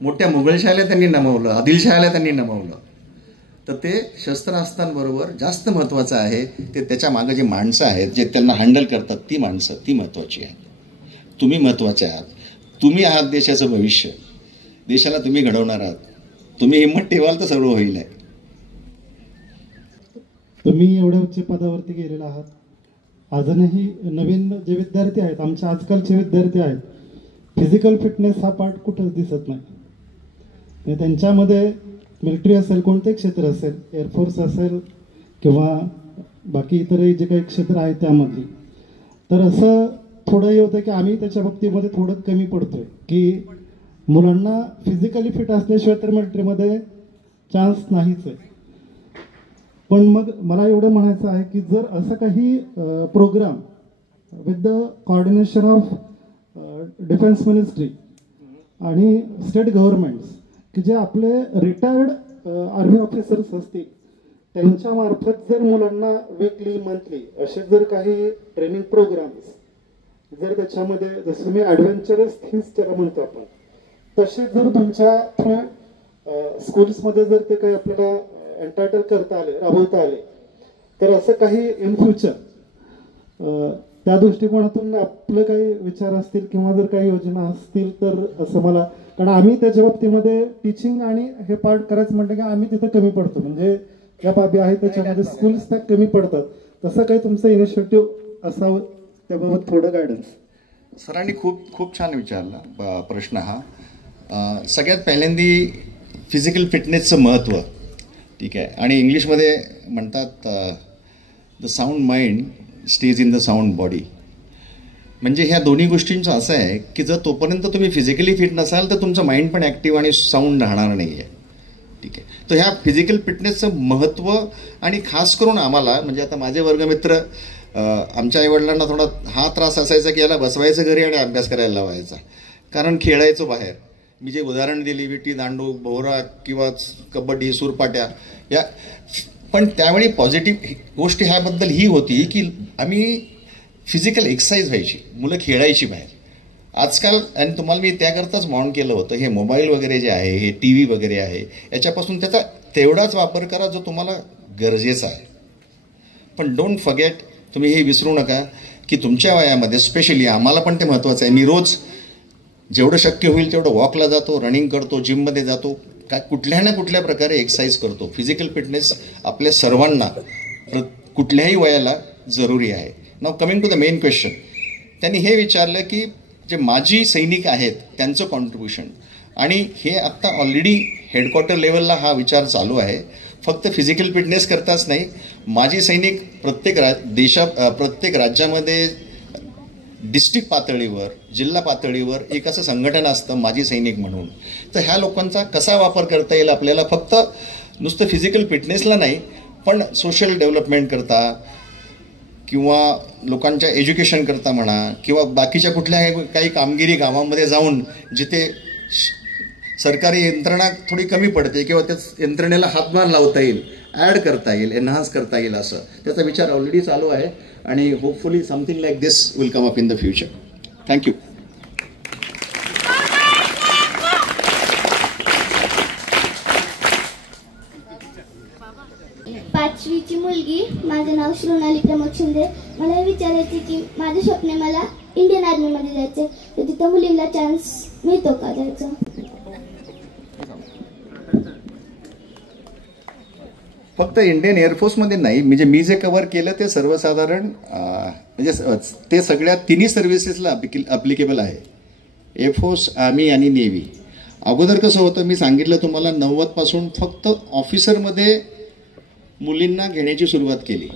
मोठ्या मुघलशाहीला त्यांनी नमवलं, आदिलशाहीला त्यांनी नमवलं. तर ते शस्त्रास्त्रांबरोबर जास्त महत्त्वाचं आहे ते त्याच्या मागे जे माणसं आहेत, जे त्यांना हँडल करतात, ती माणसं ती महत्त्वाची आहेत. तुम्ही महत्त्वाचे आहात. तुम्ही आहात देशाचं भविष्य. देशाला तुम्ही घडवणार आहात. तुम्ही हिंमत ठेवाल तर सगळं होईल आहे. तुम्ही एवढ्या उच्च पदावरती गेलेला आहात. अजूनही नवीन जे विद्यार्थी आहेत, आमच्या आजकालचे विद्यार्थी आहेत, फिजिकल फिटनेस हा पार्ट कुठंच दिसत नाही. त्यांच्यामध्ये मिलिटरी असेल, कोणते क्षेत्र असेल, एअरफोर्स असेल किंवा बाकी इतरही जे काही क्षेत्र आहे त्यामधली, तर असं थोडं हे होतं की आम्ही त्याच्या बाबतीमध्ये थोडं कमी पडतोय की मुलांना फिजिकली फिट असल्याशिवाय तर मिलिटरीमध्ये चान्स नाहीच आहे. पण मग मला एवढं म्हणायचं आहे की जर असं काही programme with the coordination of defence ministry आणि स्टेट गव्हर्नमेंट्स की जे आपले रिटायर्ड आर्मी ऑफिसर्स असतील त्यांच्यामार्फत जर मुलांना वीकली, मंथली असे जर काही ट्रेनिंग प्रोग्राम्स जर त्याच्यामध्ये, जसं मी ॲडव्हेंचरस थिंग्स त्याला म्हणतो आपण, तसे जर तुमच्या थ्रू स्कूल्समध्ये जर ते काही आपल्याला एंटायटल करता आले, राबवता आले, तर असं काही इन फ्युचर त्या दृष्टिकोनातून आपलं काही विचार असतील किंवा जर काही योजना असतील तर असं मला, कारण आम्ही त्याच्या बाबतीमध्ये टीचिंग आणि हे पार्ट करायचं म्हटलं की आम्ही तिथं कमी पडतो. म्हणजे ज्या बाबी आहेत त्याच्यामध्ये स्कूल्स त्या कमी पडतात. तसं काही तुमचं इनिशिएटिव्ह असावं, त्याबाबत थोडं गायडन्स. सरांनी खूप छान विचारला प्रश्न हा. सगळ्यात पहिल्यांदी फिजिकल फिटनेसचं महत्त्व, ठीक आहे. आणि इंग्लिशमध्ये म्हणतात the sound mind stage in the sound body. म्हणजे ह्या दोन्ही गोष्टींचं असं आहे की जर तोपर्यंत तुम्ही फिजिकली फिट नसाल तर तुमचं माइंड पण ॲक्टिव्ह आणि साऊंड राहणार नाही आहे, ठीक आहे. तर ह्या फिजिकल फिटनेसचं महत्त्व, आणि खास करून आम्हाला, म्हणजे आता माझे वर्गमित्र, आमच्या आईवडिलांना थोडा हा त्रास असायचा की याला बसवायचं घरी आणि अभ्यास करायला लावायचा, कारण खेळायचो बाहेर. मी जे उदाहरण दिली, विटी दांडू, बोहरा किंवा कबड्डी, सुरपाट्या, या, पण त्यावेळी पॉझिटिव्ह गोष्ट ह्याबद्दल ही होती की आम्ही फिजिकल एक्सरसाइज व्हायची, मुलं खेळायची बाहेर. आजकाल, आणि तुम्हाला मी त्याकरताच मॉन केलं होतं, हे मोबाईल वगैरे जे आहे, हे टी व्ही वगैरे आहे, याच्यापासून त्याचा तेवढाच वापर करा जो तुम्हाला गरजेचा आहे. पण डोंट फॉरगेट, तुम्ही हे विसरू नका की तुमच्या वयामध्ये, स्पेशली आम्हाला पण ते महत्त्वाचं आहे, मी रोज जेवढं शक्य होईल तेवढं वॉकला जातो, रनिंग करतो, जिममध्ये जातो, काय कुठल्या ना कुठल्या प्रकारे एक्सरसाइज करतो. फिजिकल फिटनेस आपल्या सर्वांना कुठल्याही वयाला जरुरी आहे. Now coming to the main question, त्यांनी हे विचारलं की जे माजी सैनिक आहेत त्यांचं कॉन्ट्रीब्युशन, आणि हे आत्ता ऑलरेडी हेडक्वार्टर लेवलला हा विचार चालू आहे. फक्त फिजिकल फिटनेस करताच नाही, माजी सैनिक प्रत्येक राज्यामध्ये, डिस्ट्रिक्ट पातळीवर, जिल्हा पातळीवर एक असं संघटन असतं माजी सैनिक म्हणून. तर ह्या लोकांचा कसा वापर करता येईल आपल्याला, फक्त नुसतं फिजिकल फिटनेसला नाही पण सोशल डेव्हलपमेंट करता किंवा लोकांच्या एज्युकेशन करता म्हणा, किंवा बाकीच्या कुठल्याही काही कामगिरी गावामध्ये जाऊन जिथे सरकारी यंत्रणा थोडी कमी पडते किंवा त्या यंत्रणेला हातभार लावता येईल, ॲड करता येईल, एनहान्स करता येईल, असं त्याचा विचार ऑलरेडी चालू आहे. आणि hopefully something like this will come up in the future. Thank you. पाचवीची मुलगी, माझं नाव श्रुणाली प्रमोद शिंदे. मला हे विचारायचे की माझे स्वप्न, मला इंडियन आर्मीमध्ये जायचे, तर तिथं मुलींना चान्स मिळतो का जायचा? फक्त इंडियन एअरफोर्समध्ये नाही, म्हणजे मी जे कव्हर केलं ते सर्वसाधारण, म्हणजे ते सगळ्या तिन्ही सर्व्हिसेसला ॲप्लिकेबल आहे, एअरफोर्स, आर्मी आणि नेव्ही. अगोदर कसं होतं, मी सांगितलं तुम्हाला, 90पासून फक्त ऑफिसरमध्ये मुलींना घेण्याची सुरुवात केली.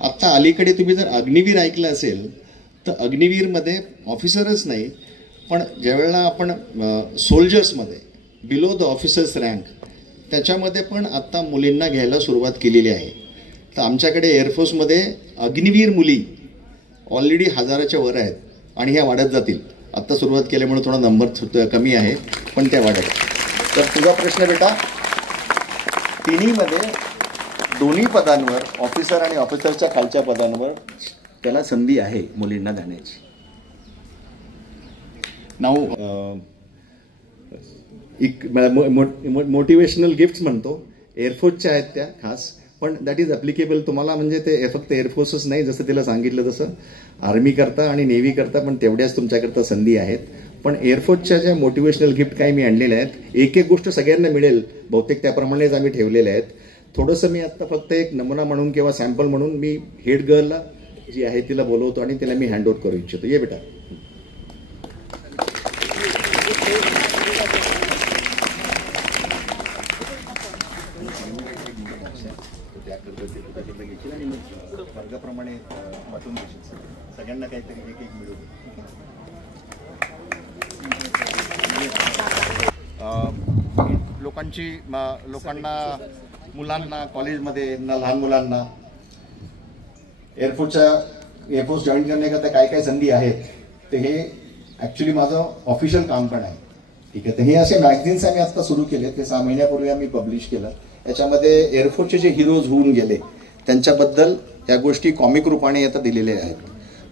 आत्ता अलीकडे तुम्ही जर अग्निवीर ऐकलं असेल तर अग्निवीरमध्ये ऑफिसरच नाही, पण ज्यावेळेला आपण सोल्जर्समध्ये, बिलो द ऑफिसर्स रँक, त्याच्यामध्ये पण आत्ता मुलींना घ्यायला सुरुवात केलेली आहे. तर आमच्याकडे एअरफोर्समध्ये अग्निवीर मुली ऑलरेडी 1000च्या वर आहेत. आणि ह्या वाढत जातील. आत्ता सुरुवात केल्यामुळे थोडा नंबर कमी आहे, पण त्या वाढत. तर तुझा प्रश्न बेटा, तिन्हीमध्ये दोन्ही पदांवर, ऑफिसर आणि ऑफिसरच्या खालच्या पदांवर त्याला संधी आहे मुलींना जाण्याची. नाऊ मोटिवेशनल गिफ्ट्स म्हणतो, एअरफोर्सच्या आहेत त्या खास, पण दॅट इज ॲप्लिकेबल तुम्हाला. म्हणजे ते फक्त एअरफोर्सच नाही, जसं तिला सांगितलं तसं आर्मी करता आणि नेव्ही करता पण तेवढ्याच तुमच्याकरता संधी आहेत. पण एअरफोर्सच्या ज्या मोटिवेशनल गिफ्ट काही मी आणलेल्या आहेत, एक एक गोष्ट सगळ्यांना मिळेल बहुतेक, त्याप्रमाणेच आम्ही ठेवलेल्या आहेत. थोडंसं मी आत्ता फक्त एक नमुना म्हणून किंवा सॅम्पल म्हणून मी हेड गर्लला जी आहे तिला बोलवतो आणि तिला मी हँड ओव्हर करू इच्छितो. ये बेटा. वर्गाप्रमाणे वाटून देशील, सगळ्यांना काहीतरी एक एक मिळून. लोकांना मुलांना कॉलेजमध्ये लहान मुलांना एअरफोर्स जॉईन करण्याकरता काय काय संधी आहेत ते हे ॲक्च्युली माझं ऑफिशियल काम पण आहे. ठीक आहे. तर हे असे मॅगझिन्स आम्ही आत्ता सुरू केले, ते 6 महिन्यापूर्वी आम्ही पब्लिश केलं. याच्यामध्ये एअरफोर्सचे जे हिरोज होऊन गेले त्यांच्याबद्दल या गोष्टी कॉमिक रूपाने आता दिलेल्या आहेत.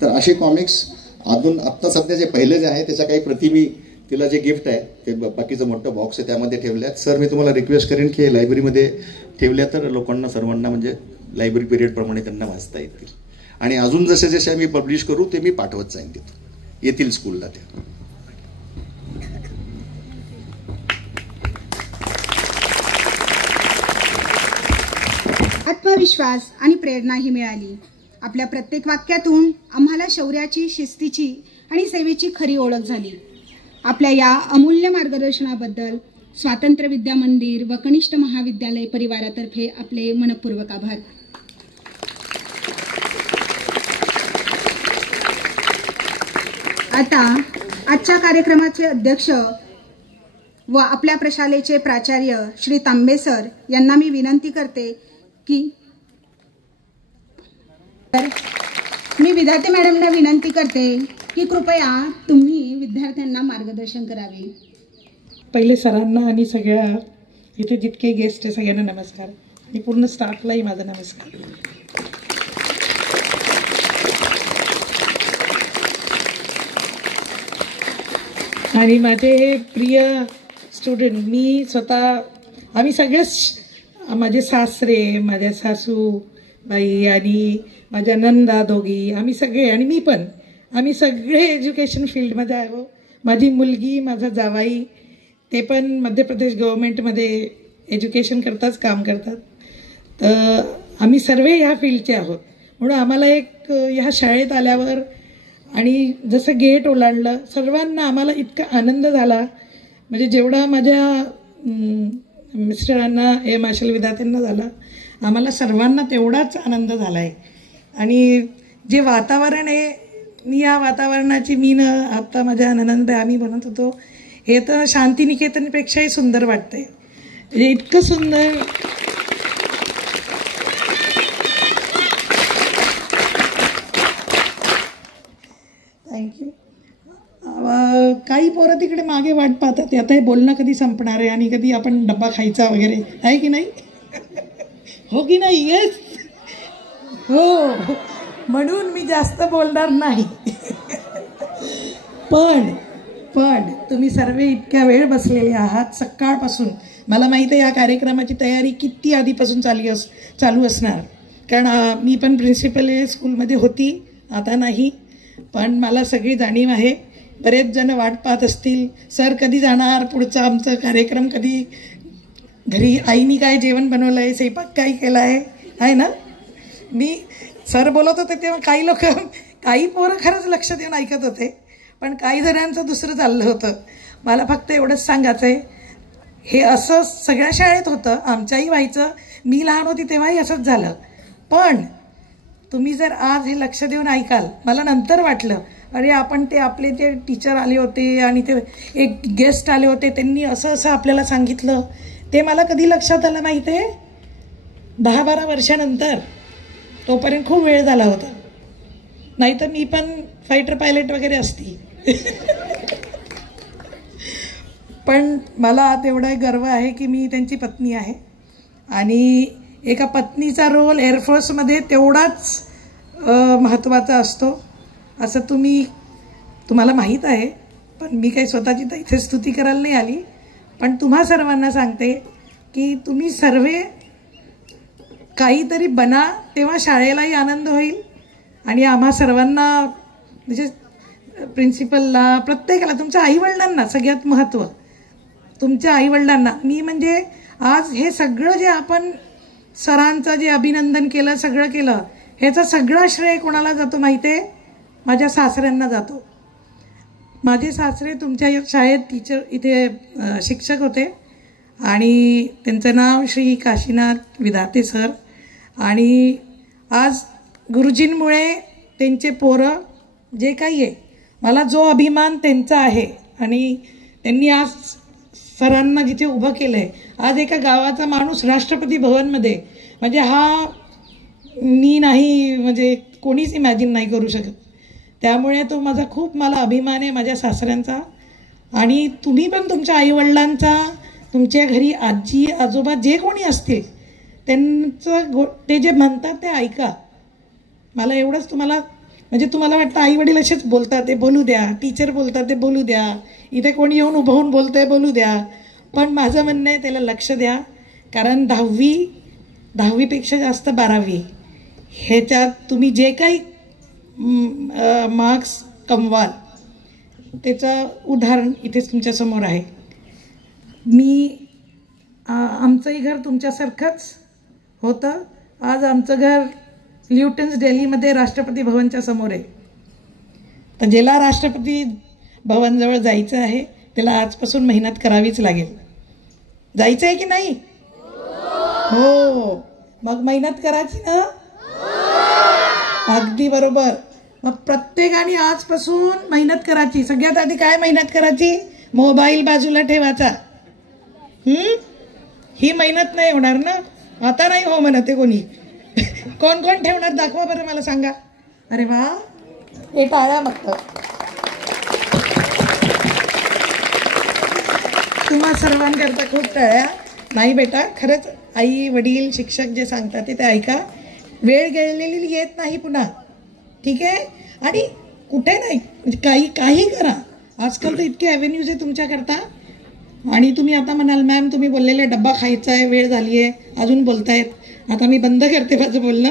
तर असे कॉमिक्स अजून आत्ता सध्या जे पहिले जे आहे त्याच्या काही प्रति मी तिला जे गिफ्ट आहे ते बाकीचं मोठं बॉक्स आहे त्यामध्ये ठेवलं आहे. सर मी तुम्हाला रिक्वेस्ट करेन की लायब्ररीमध्ये ठेवल्या तर लोकांना सर्वांना म्हणजे लायब्ररी पिरियडप्रमाणे त्यांना वाचता येतील. आणि अजून जसे जसे आम्ही पब्लिश करू ते मी पाठवत जाईन तिथं, येतील स्कूलला त्या. आत्मविश्वास आणि प्रेरणाही मिळाली. आपल्या प्रत्येक वाक्यातून आम्हाला शौर्याची, शिस्तीची आणि सेवेची खरी ओळख झाली. आपल्या या अमूल्य मार्गदर्शनाबद्दल स्वातंत्र्य विद्या मंदिर व कनिष्ठ महाविद्यालय परिवारातर्फे आपले मनपूर्वक आभार. आता आजच्या कार्यक्रमाचे अध्यक्ष व आपल्या प्रशालेचे प्राचार्य श्री तांबे सर यांना मी विनंती करते की मी विद्यार्थी मॅडमना विनंती करते की कृपया तुम्ही विद्यार्थ्यांना मार्गदर्शन करावे. पहिले सरांना आणि सगळ्या इथे जितके गेस्ट आहे सगळ्यांना नमस्कार. आणि पूर्ण स्टाफलाही माझा नमस्कार. आणि माझे प्रिय स्टुडंट, मी स्वतः, आम्ही सगळेच, माझे सासरे, माझ्या सासूबाई आणि माझ्या नंदा दोघी, आम्ही सगळे आणि मी पण, आम्ही सगळे एज्युकेशन फील्डमध्ये आहो. माझी मुलगी, माझा जावाई ते पण मध्य प्रदेश गव्हर्मेंटमध्ये एज्युकेशन करताच काम करतात. तर आम्ही सर्व ह्या फील्डचे आहोत. म्हणून आम्हाला एक ह्या शाळेत आल्यावर आणि जसं गेट ओलांडलं सर्वांना आम्हाला इतका आनंद झाला, म्हणजे जेवढा माझ्या मिस्टरांना ए मार्शल विधात्यांना झाला, आम्हाला सर्वांना तेवढाच आनंद झाला आहे. आणि जे वातावरण आहे, मी या वातावरणाची आत्ता माझ्या ननंद आम्ही म्हणत होतो, हे तर शांतिनिकेतनपेक्षाही सुंदर वाटतंय. म्हणजे इतकं सुंदर. थँक्यू. काही पोरं तिकडे मागे वाट पाहतात, आता हे बोलणं कधी संपणार आहे आणि कधी आपण डब्बा खायचा वगैरे, आहे की नाही? हो की नाही? येस, हो. म्हणून मी जास्त बोलणार नाही. पण तुम्ही सर्व इतक्या वेळ बसलेले आहात सकाळपासून. मला माहिती आहे या कार्यक्रमाची तयारी किती आधीपासून चालू असणार, कारण मी पण प्रिन्सिपल स्कूलमध्ये होती, आता नाही. पण मला सगळी जाणीव आहे. बरेच जण वाट पाहत असतील, सर कधी जाणार, पुढचा आमचा कार्यक्रम कधी, घरी आईनी काय जेवण बनवलं आहे, स्वयंपाक काय केला आहे ना. मी सर बोलत होते तेव्हा काही पोरं खरंच लक्ष देऊन ऐकत होते, पण काही जणांचं दुसरं चाललं होतं. मला फक्त एवढंच सांगायचं आहे, हे असं सगळ्या शाळेत होतं, आमच्याही व्हायचं. मी लहान होती तेव्हाही असंच झालं. पण तुम्ही जर आज हे लक्ष देऊन ऐकाल, मला नंतर वाटलं अरे आपण ते आपले जे टीचर आले होते आणि ते एक गेस्ट आले होते, त्यांनी असं आपल्याला सांगितलं, ते मला कधी लक्षात आलं माहिती आहे? 10-12 वर्षानंतर. तोपर्यंत खूप वेळ झाला होता. नाही तर मी पण फायटर पायलट वगैरे असती. पण मला तेवढा गर्व आहे की मी त्यांची पत्नी आहे आणि एका पत्नीचा रोल एअरफोर्समध्ये तेवढाच महत्त्वाचा असतो असं तुम्हाला माहीत आहे. पण मी काही स्वतःची तर इथे स्तुती करायला नाही आली, पण तुम्हा सर्वांना सांगते की तुम्ही सर्व काहीतरी बना, तेव्हा शाळेलाही आनंद होईल आणि आम्हा सर्वांना म्हणजे प्रिन्सिपलला, प्रत्येकाला, तुमच्या आईवडिलांना सगळ्यात महत्त्व, तुमच्या आईवडिलांना. मी म्हणजे आज हे सगळं जे आपण सरांचं जे अभिनंदन केलं, सगळं केलं, ह्याचं सगळं श्रेय कोणाला जातो माहिती आहे? माझ्या सासऱ्यांना जातो. माझे सासरे तुमच्या शाळेत टीचर, इथे शिक्षक होते आणि त्यांचं नाव श्री काशीनाथ विधाते सर. आणि आज गुरुजींमुळे त्यांचे पोरं जे काही आहे, मला जो अभिमान त्यांचा आहे आणि त्यांनी आज सरांना जिथे उभं केलं आहे, आज एका गावाचा माणूस राष्ट्रपती भवनमध्ये, म्हणजे हा मी नाही, म्हणजे कोणीच इमॅजिन नाही करू शकत. त्यामुळे तो माझा खूप मला अभिमान आहे माझ्या सासऱ्यांचा. आणि तुम्ही पण तुमच्या आईवडिलांचा, तुमच्या घरी आजी आजोबा जे कोणी असतील त्यांचं ते जे म्हणतात ते ऐका. मला एवढंच म्हणजे तुम्हाला वाटतं आईवडील असेच बोलतात, ते बोलू द्या, टीचर बोलतात ते बोलू द्या, इथे कोणी येऊन उभं होऊन बोलतं आहे बोलू द्या, पण माझं म्हणणं आहे त्याला लक्ष द्या. कारण 10वीपेक्षा जास्त 12वी ह्याच्यात तुम्ही जे काही मार्क्स कमवाल त्याचं उदाहरण इथेच तुमच्यासमोर आहे. आमचंही घर तुमच्यासारखंच होतं. आज आमचं घर ल्युटन्स दिल्लीमध्ये राष्ट्रपती भवनच्या समोर आहे. तर ज्याला राष्ट्रपती भवनजवळ जायचं आहे त्याला आजपासून मेहनत करावीच लागेल. जायचं आहे की नाही? हो. मग मेहनत करायची ना? अगदी बरोबर. मग प्रत्येकाने आजपासून मेहनत करायची. सगळ्यात आधी काय मेहनत करायची? मोबाईल बाजूला ठेवायचा. ही मेहनत नाही होणार ना? आता नाही हो म्हणते कोणी. कोण कोण ठेवणार दाखवा बरं मला सांगा. अरे वा, हे टाळा मग. तुम्हा सर्वांकरता खूप टाळ्या. नाही बेटा, खरंच आई वडील शिक्षक जे सांगतात ते ऐका. वेळ गेलेली येत नाही पुन्हा, ठीक आहे? आणि कुठे नाही, म्हणजे काही करा. आजकाल तर इतके ॲव्हेन्यूज आहे तुमच्याकरता. आणि तुम्ही आता म्हणाल मॅम तुम्ही बोललेले डब्बा खायचा आहे, वेळ झाली आहे, अजून बोलतायत. आता मी बंद करते माझं बोलणं.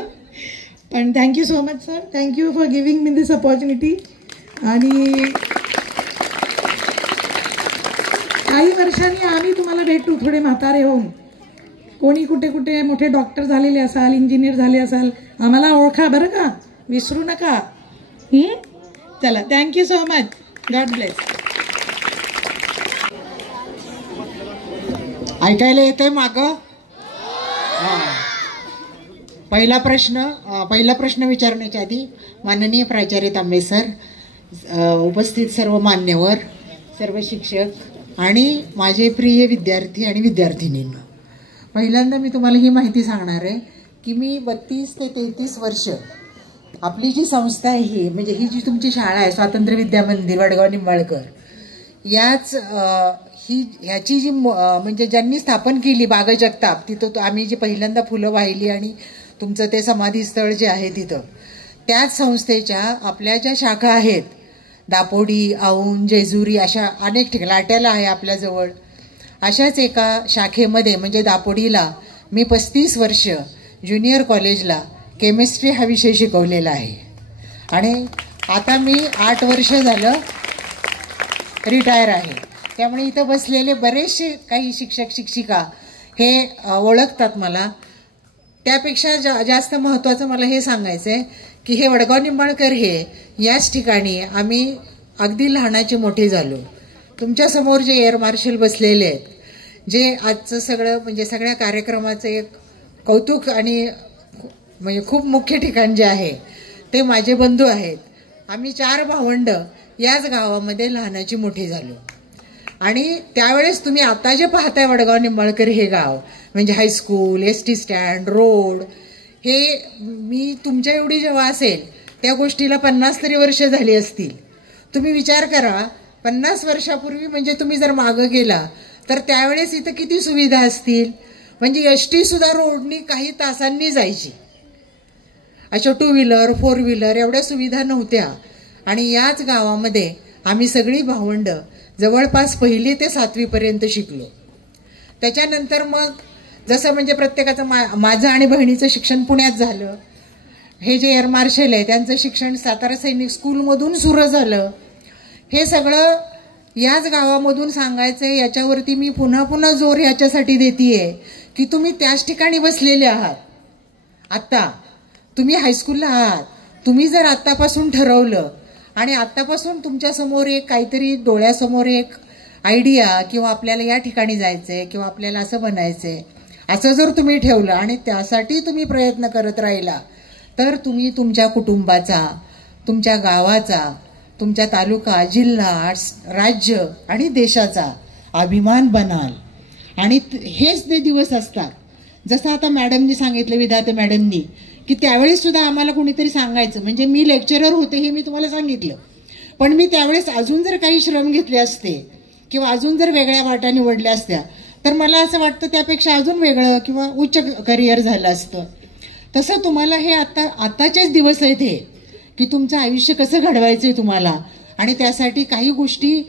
पण thank you so much sir, thank you for giving me this opportunity. आणि काही वर्षांनी आम्ही तुम्हाला भेटू, थोडे म्हातारे होऊन. कोणी कुठे कुठे मोठे डॉक्टर झालेले असाल, इंजिनियर झाले असाल, आम्हाला ओळखा बरं का, विसरू नका. चला, thank you so much. God bless. ऐकायला येतंय मागं? पहिला प्रश्न विचारण्याच्या आधी माननीय प्राचार्य तांबे सर, उपस्थित सर्व मान्यवर, सर्व शिक्षक आणि माझे प्रिय विद्यार्थी आणि विद्यार्थिनींना, पहिल्यांदा मी तुम्हाला ही माहिती सांगणार आहे की मी 32 ते 33 वर्ष आपली जी संस्था आहे ही, म्हणजे ही जी तुमची शाळा आहे स्वातंत्र्य विद्या मंदिर वडगाव निंबाळकर, ह्याची जी म्हणजे ज्यांनी स्थापन केली बागा जगताप, तिथं आम्ही जी पहिल्यांदा फुलं वाहिली आणि तुमचं ते समाधीस्थळ जे आहे तिथं, त्याच संस्थेच्या आपल्या ज्या शाखा आहेत दापोडी, औंध, जेजुरी, अशा अनेक ठिकाणी, लाट्याला आहे आपल्याजवळ, अशाच एका शाखेमध्ये म्हणजे दापोडीला मी 35 वर्ष ज्युनियर कॉलेजला केमिस्ट्री हा विषय शिकवलेला आहे. आणि आता मी 8 वर्ष झालं रिटायर आहे. त्यामुळे इथं बसलेले बरेचसे काही शिक्षक शिक्षिका हे ओळखतात मला. त्यापेक्षा जास्त महत्त्वाचं मला हे सांगायचं आहे की हे वडगाव निंबाळकर हे याच ठिकाणी आम्ही अगदी लहानाचे मोठे झालो. तुमच्यासमोर जे एअर मार्शल बसलेले आहेत, जे आजचं सगळं म्हणजे सगळ्या कार्यक्रमाचं एक कौतुक आणि म्हणजे खूप मुख्य ठिकाण जे आहे ते माझे बंधू आहेत. आम्ही 4 भावंड याच गावामध्ये लहानाची मोठी झालो. आणि त्यावेळेस तुम्ही आता जे पाहताय वडगाव निंबाळकर हे गाव, म्हणजे हायस्कूल, ST स्टँड, रोड, हे मी तुमच्या एवढी जेव्हा असेल त्या गोष्टीला 50 तरी वर्ष झाली असतील. तुम्ही विचार करा, 50 वर्षापूर्वी म्हणजे तुम्ही जर मागं गेला तर त्यावेळेस इथं किती सुविधा असतील. म्हणजे एसटी सुद्धा रोडनी काही तासांनी जायची. अशा 2 व्हीलर 4 व्हीलर एवढ्या सुविधा नव्हत्या. आणि याच गावामध्ये आम्ही सगळी भावंड जवळपास 1ली ते 7वी पर्यंत शिकलो. त्याच्यानंतर मग जसं म्हणजे प्रत्येकाचं माझं आणि बहिणीचं शिक्षण पुण्यात झालं. हे जे एअर मार्शल आहे त्यांचं शिक्षण सातारा सैनिक स्कूलमधून सुरू झालं. हे सगळं याच गावामधून सांगायचं आहे. याच्यावरती मी पुन्हा पुन्हा जोर याच्यासाठी देतीये की तुम्ही त्याच ठिकाणी बसलेले आहात. आत्ता तुम्ही हायस्कूलला आहात. तुम्ही जर आत्तापासून ठरवलं आणि आत्तापासून तुमच्यासमोर एक काहीतरी डोळ्यासमोर एक आयडिया किंवा आपल्याला या ठिकाणी जायचंय किंवा आपल्याला असं बनायचंय असं जर तुम्ही ठेवलं आणि त्यासाठी तुम्ही प्रयत्न करत राहिला तर तुम्ही तुमच्या कुटुंबाचा, तुमच्या गावाचा, तुमच्या तालुका, जिल्हा, राज्य आणि देशाचा अभिमान बनाल. आणि हेच ते दिवस असतात. जसं आता मॅडमनी सांगितलं, विधाते मॅडमनी, की त्यावेळेस सुद्धा आम्हाला कोणीतरी सांगायचं. म्हणजे मी लेक्चरर होते हे मी तुम्हाला सांगितलं, पण मी त्यावेळेस अजून जर काही श्रम घेतले असते किंवा अजून जर वेगळ्या वाटा निवडल्या असत्या तर मला असं वाटतं त्यापेक्षा अजून वेगळं किंवा उच्च करिअर झालं असतं. तसं तुम्हाला हे आताचेच दिवस आहेत हे, की तुमचं आयुष्य कसं घडवायचं आहे तुम्हाला. आणि त्यासाठी काही गोष्टी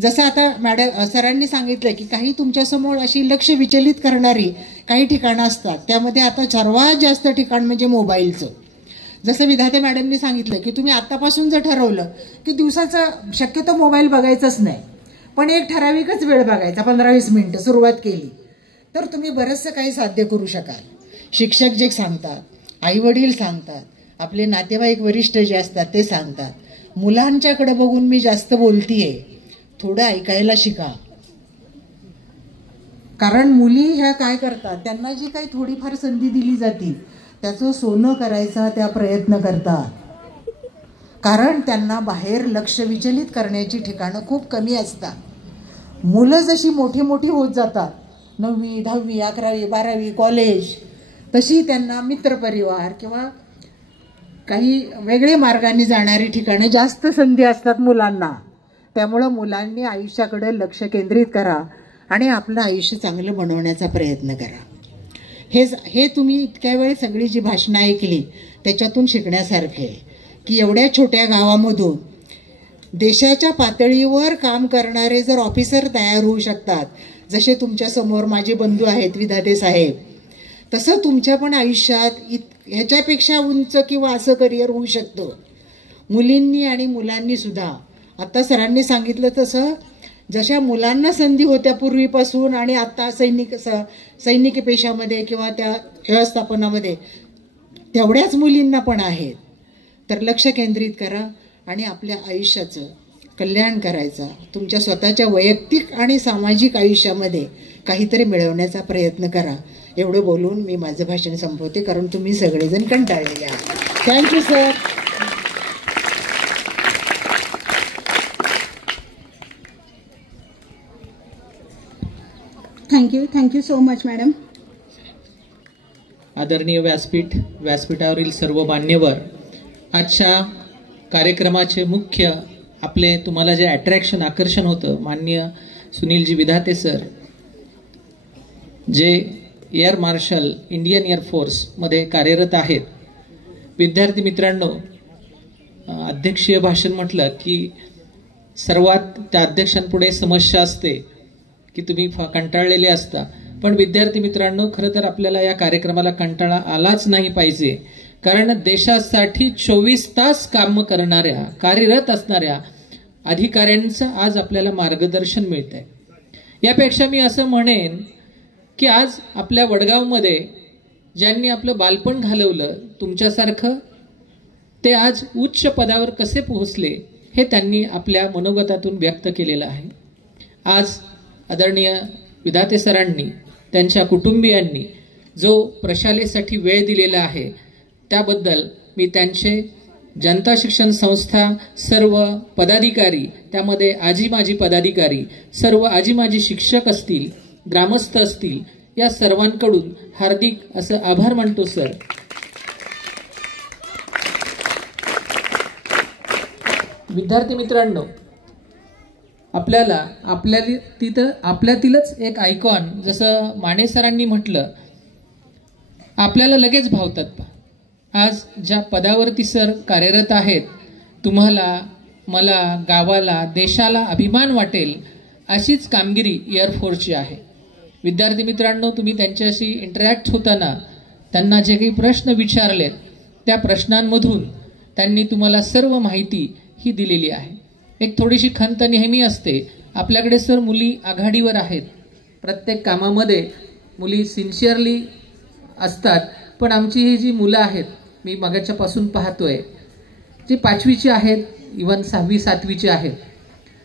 जसं आता सरांनी सांगितलं की काही तुमच्यासमोर अशी लक्ष विचलित करणारी काही ठिकाणं असतात. त्यामध्ये आता सर्वात जास्त ठिकाण म्हणजे मोबाईलचं. जसं विधाते मॅडमनी सांगितलं की तुम्ही आत्तापासून जर ठरवलं की दिवसाचं शक्यतो मोबाईल बघायचंच नाही, पण एक ठराविकच वेळ बघायचा 15-20 मिनिटं सुरुवात केली तर तुम्ही बरंचसं काही साध्य करू शकाल. शिक्षक जे सांगतात, आईवडील सांगतात, आपले नातेवाईक वरिष्ठ जे असतात ते सांगतात. मुलांच्याकडे बघून मी जास्त बोलतीये, थोडं ऐकायला शिका. कारण मुली ह्या काय करतात, त्यांना जी काही थोडीफार संधी दिली जाते त्याचं सोनं करायचा त्या प्रयत्न करतात. कारण त्यांना बाहेर लक्ष विचलित करण्याची ठिकाणं खूप कमी असतात. मुलं जशी मोठी मोठी होत जातात, 9वी 10वी 11वी 12वी कॉलेज, तशी त्यांना मित्रपरिवार किंवा काही वेगळे मार्गाने जाणारी ठिकाणं जास्त संधी असतात मुलांना. त्यामुळं मुलांनी आयुष्याकडे लक्ष केंद्रित करा आणि आपलं आयुष्य चांगलं बनवण्याचा प्रयत्न करा. हे तुम्ही इतक्या वेळ सगळी जी भाषणं ऐकली त्याच्यातून शिकण्यासारखे आहे की एवढ्या छोट्या गावामधून देशाच्या पातळीवर काम करणारे जर ऑफिसर तयार होऊ शकतात, जसे तुमच्यासमोर माझे बंधू आहेत विधाते साहेब, तसं तुमच्या पण आयुष्यात ह्याच्यापेक्षा उंच किंवा असं करिअर होऊ शकतं. मुलींनी आणि मुलांनी सुद्धा आता सरांनी सांगितलं तसं जशा मुलांना संधी होत्या पूर्वीपासून आणि आता सैनिकी पेशामध्ये किंवा त्या व्यवस्थापनामध्ये तेवढ्याच मुलींना पण आहेत. तर लक्ष केंद्रित करा आणि आपल्या आयुष्याचं कल्याण करायचा, तुमच्या स्वतःच्या वैयक्तिक आणि सामाजिक आयुष्यामध्ये काहीतरी मिळवण्याचा प्रयत्न करा. एवढं बोलून मी माझं भाषण संपवते, कारण तुम्ही सगळेजण कंटाळलेले आहात. Thank you sir. Thank you so much madam. आदरणीय व्यासपीठावरील सर्व मान्यवर, आजच्या कार्यक्रमाचे मुख्य आपले तुम्हाला जे आकर्षण होतं, माननीय सुनीलजी विधाते सर जे एअर मार्शल इंडियन एअरफोर्समध्ये कार्यरत आहेत. विद्यार्थी मित्रांनो, अध्यक्षीय भाषण म्हटलं की सर्वात त्या अध्यक्षांपुढे समस्या असते की तुम्ही कंटाळलेले असता. पण विद्यार्थी मित्रांनो, खरं तर आपल्याला या कार्यक्रमाला कंटाळा आलाच नाही पाहिजे, कारण देशासाठी 24 तास काम करणाऱ्या, कार्यरत असणाऱ्या अधिकाऱ्यांचं आज आपल्याला मार्गदर्शन मिळत आहे. यापेक्षा मी असं म्हणेन की आज आपल्या वडगावमध्ये ज्यांनी आपलं बालपण घालवलं तुमच्यासारखं, ते आज उच्च पदावर कसे पोहोचले हे त्यांनी आपल्या मनोगतातून व्यक्त केलेलं आहे. आज आदरणीय विधाते सरांनी, त्यांच्या कुटुंबियांनी जो प्रशालेसाठी वेळ दिलेला आहे त्याबद्दल मी त्यांचे, जनता शिक्षण संस्था सर्व पदाधिकारी, त्यामध्ये आजी माजी पदाधिकारी, सर्व आजी माजी शिक्षक असतील, ग्रामस्थ असतील, या सर्वांकडून हार्दिक असं आभार मानतो सर. विद्यार्थी मित्रांनो, आपल्यातीलच एक आयकॉन, जसं माने सरांनी म्हटलं, आपल्याला लगेच भावतात. आज ज्या पदावरती सर कार्यरत आहेत, तुम्हाला, मला, गावाला, देशाला अभिमान वाटेल अशीच कामगिरी एअरफोर्सची आहे. विद्यार्थी मित्रांनो, तुम्ही त्यांच्याशी इंटरॅक्ट होताना त्यांना जे काही प्रश्न विचारलेत त्या प्रश्नांमधून त्यांनी तुम्हाला सर्व माहिती ही दिलेली आहे. एक थोडीशी खंत नेहमी असते, आपल्याकडे सर मुली आघाडीवर आहेत, प्रत्येक कामामध्ये मुली सिन्सिअरली असतात, पण आमची ही जी मुलं आहेत, मी मगाच्यापासून पाहतोय, जी 5वीची आहेत, इवन 6वी 7वीची आहेत,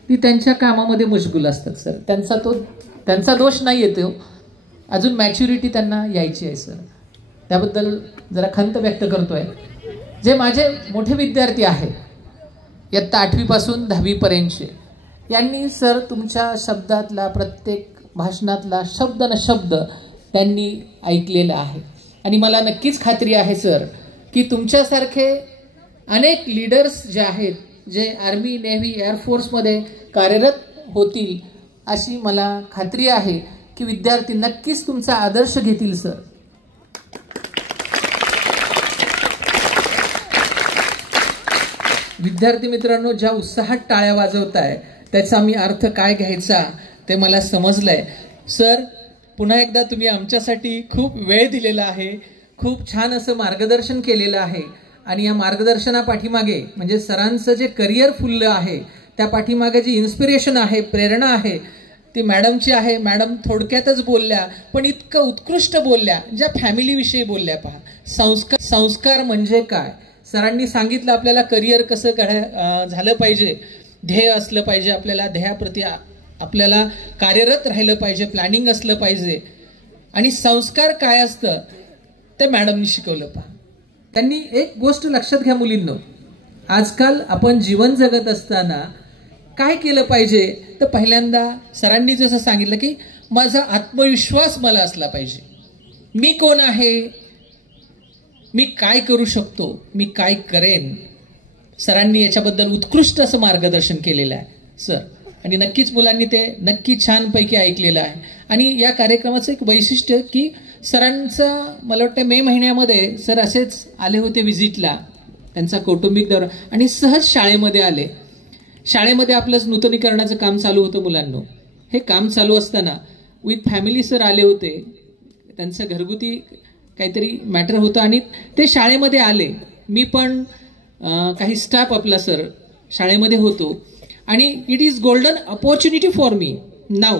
ती त्यांच्या कामामध्ये मशगूल असतात सर. त्यांचा दोष नाही येतो, अजून मॅच्युरिटी त्यांना यायची आहे सर. त्याबद्दल जरा खंत व्यक्त करतोय. जे माझे मोठे विद्यार्थी आहेत, इयत्ता 8वीपासून 10वीपर्यंतचे, यांनी सर तुमच्या शब्दातला, प्रत्येक भाषणातला शब्द न शब्द त्यांनी ऐकलेला आहे. आणि मला नक्कीच खात्री आहे सर की तुमच्यासारखे अनेक लीडर्स जे आहेत, जे आर्मी, नेव्ही, एअरफोर्समध्ये कार्यरत होतील, अशी मला खात्री आहे की विद्यार्थी नक्कीच तुमचा आदर्श घेतील सर. विद्यार्थी मित्रांनो, ज्या उत्साहात टाळ्या वाजवताय त्याचा मी अर्थ काय घ्यायचा ते मला समजलंय. सर, पुन्हा एकदा तुम्ही आमच्यासाठी खूप वेळ दिलेला आहे, खूप छान असं मार्गदर्शन केलेलं आहे. आणि या मार्गदर्शनापाठीमागे म्हणजे सरांचं जे करिअर फुललं आहे, त्या पाठीमागे जी इन्स्पिरेशन आहे, प्रेरणा आहे, ती मॅडमची आहे. मॅडम थोडक्यातच बोलल्या, पण इतकं उत्कृष्ट बोलल्या, ज्या फॅमिलीविषयी बोलल्या. पहा, संस्कार म्हणजे काय. सरांनी सांगितलं आपल्याला करिअर कसं झालं पाहिजे, ध्येय असलं पाहिजे, आपल्याला ध्येयाप्रती आपल्याला कार्यरत राहिलं पाहिजे, प्लॅनिंग असलं पाहिजे. आणि संस्कार काय असतं ते मॅडमनी शिकवलं. पहा, त्यांनी एक गोष्ट लक्षात घ्या मुलींनो, आजकाल आपण जीवन जगत असताना काय केलं पाहिजे, तर पहिल्यांदा सरांनी जसं सांगितलं की माझा आत्मविश्वास मला असला पाहिजे. मी कोण आहे, मी काय करू शकतो, मी काय करेन. सरांनी याच्याबद्दल उत्कृष्ट असं मार्गदर्शन केलेलं आहे सर. आणि नक्कीच मुलांनी ते नक्की छानपैकी ऐकलेलं आहे. आणि या कार्यक्रमाचं एक वैशिष्ट्य की सरांचा, मला वाटतं मे महिन्यामध्ये सर असेच आले होते व्हिजिटला, त्यांचा कौटुंबिक दौरा, आणि सहज शाळेमध्ये आले. शाळेमध्ये आपलंच नूतनीकरणाचं काम चालू होतं मुलांनो. हे काम चालू असताना विथ फॅमिली सर आले होते, त्यांचं घरगुती काहीतरी मॅटर होतं आणि ते शाळेमध्ये आले. मी पण काही स्टाफ आपला सर शाळेमध्ये होतो. आणि it is golden opportunity for me now,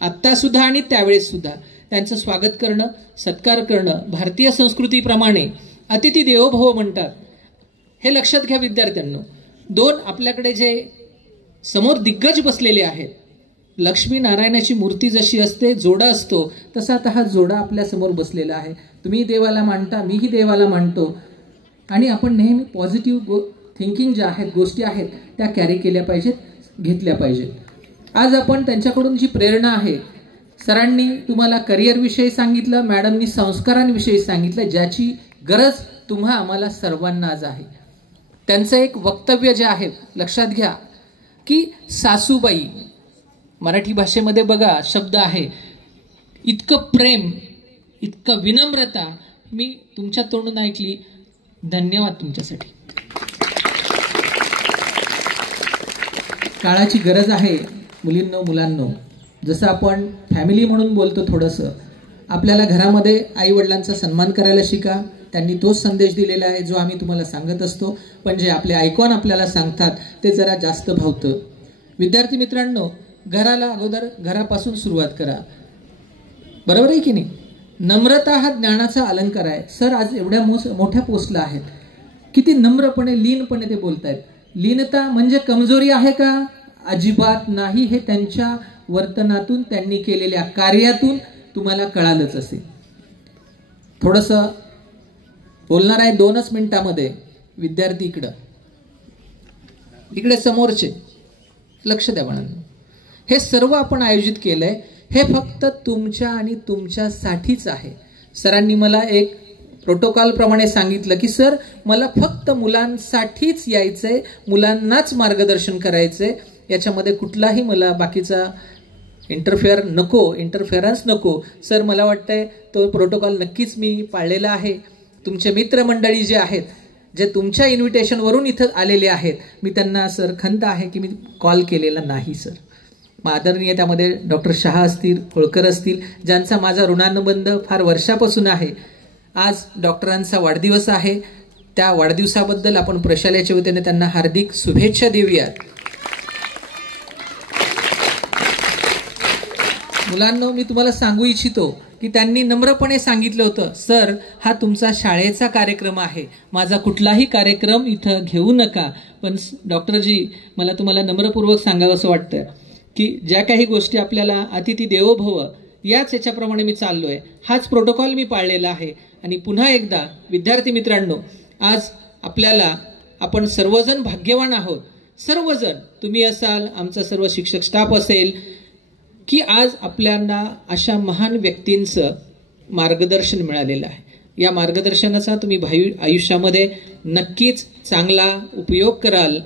आत्तासुद्धा आणि त्यावेळेससुद्धा त्यांचं स्वागत करणं, सत्कार करणं. भारतीय संस्कृतीप्रमाणे अतिथी देवो भव म्हणतात, हे लक्षात घ्या विद्यार्थ्यांनो. 2 आपल्याकडे जे समोर दिग्गज बसलेले आहेत, लक्ष्मी नारायणाची मूर्ती जशी असते, जोडा असतो, तसा आता हा जोडा आपल्या समोर बसलेला आहे. तुम्ही देवाला मानता, मीही देवाला मानतो. आणि आपण नेहमी पॉझिटिव्ह थिंकिंग ज्या आहेत, गोष्टी आहेत, त्या कॅरी केल्या पाहिजेत, घेतल्या पाहिजेत. आज आपण त्यांच्याकडून जी प्रेरणा आहे, सरांनी तुम्हाला करिअरविषयी सांगितलं, मॅडमनी संस्कारांविषयी सांगितलं, ज्याची गरज तुम्हा आम्हाला सर्वांना आज आहे. त्यांचं एक वक्तव्य जे आहे लक्षात घ्या की सासूबाई, मराठी भाषेमध्ये बघा शब्द आहे, इतकं प्रेम, इतकं विनम्रता मी तुमच्या तोंडून ऐकली. धन्यवाद तुमच्यासाठी. काळाची गरज आहे मुलींनो, मुलांनो. जसं आपण फॅमिली म्हणून बोलतो, थोडंसं आपल्याला घरामध्ये आईवडिलांचा सन्मान करायला शिका. त्यांनी तोच संदेश दिलेला आहे जो आम्ही तुम्हाला सांगत असतो, पण जे आपले आयकॉन आपल्याला सांगतात ते जरा जास्त भावतं. विद्यार्थी मित्रांनो, घराला अगोदर घरापासून सुरुवात करा, बरोबर आहे की नाही. नम्रता हा ज्ञानाचा अलंकार आहे. सर आज एवढ्या मोठ्या पोस्टला आहेत, किती नम्रपणे, लीनपणे ते बोलतायत. लीनता म्हणजे कमजोरी आहे का? अजिबात नाही. हे त्यांच्या वर्तनातून, त्यांनी केलेल्या कार्यातून तुम्हाला कळालंच असेल. थोडंसं बोलणार आहे 2च मिनिटामध्ये. विद्यार्थी इकडे समोरचे लक्ष द्या बाळांनो. हे सर्व आपण आयोजित केलंय, हे फक्त तुमच्या आणि तुमच्यासाठीच आहे. सरांनी मला एक प्रोटोकॉलप्रमाणे सांगितलं की सर मला फक्त मुलांसाठीच यायचंय, मुलांनाच मार्गदर्शन करायचंय, याच्यामध्ये कुठलाही मला बाकीचा इंटरफेरन्स नको. सर मला वाटतंय तो प्रोटोकॉल नक्कीच मी पाळलेला आहे. तुमचे मित्रमंडळी जे आहेत, जे तुमच्या इन्व्हिटेशनवरून इथं आलेले आहेत, मी त्यांना सर खंत आहे की मी कॉल केलेला नाही सर. आदरणीय त्यामध्ये डॉक्टर शहा असतील, होळकर असतील, ज्यांचा माझा ऋणानुबंध फार वर्षापासून आहे. आज डॉक्टरांचा वाढदिवस आहे, त्या वाढदिवसाबद्दल आपण प्रशालेच्या वतीने त्यांना हार्दिक शुभेच्छा देऊया. मुलांनो, मी तुम्हाला सांगू इच्छितो की त्यांनी नम्रपणे सांगितलं होतं, सर हा तुमचा शाळेचा कार्यक्रम आहे, माझा कुठलाही कार्यक्रम इथं घेऊ नका. पण डॉक्टरजी, मला तुम्हाला नम्रपूर्वक सांगावं असं वाटतं की ज्या काही गोष्टी आपल्याला अतिथी देवो भव याच याच्याप्रमाणे मी चाललोय, हाच प्रोटोकॉल मी पाळलेला आहे. आणि पुन्हा एकदा विद्यार्थी मित्रांनो, आज आपण सर्वजण भाग्यवान आहोत. सर्वजण, तुम्ही असाल, आमचा सर्व शिक्षक स्टाफ असेल, की आज आपल्याला अशा महान व्यक्तींचं मार्गदर्शन मिळालेलं आहे. या मार्गदर्शनाचा तुम्ही आयुष्यामध्ये नक्कीच चांगला उपयोग कराल,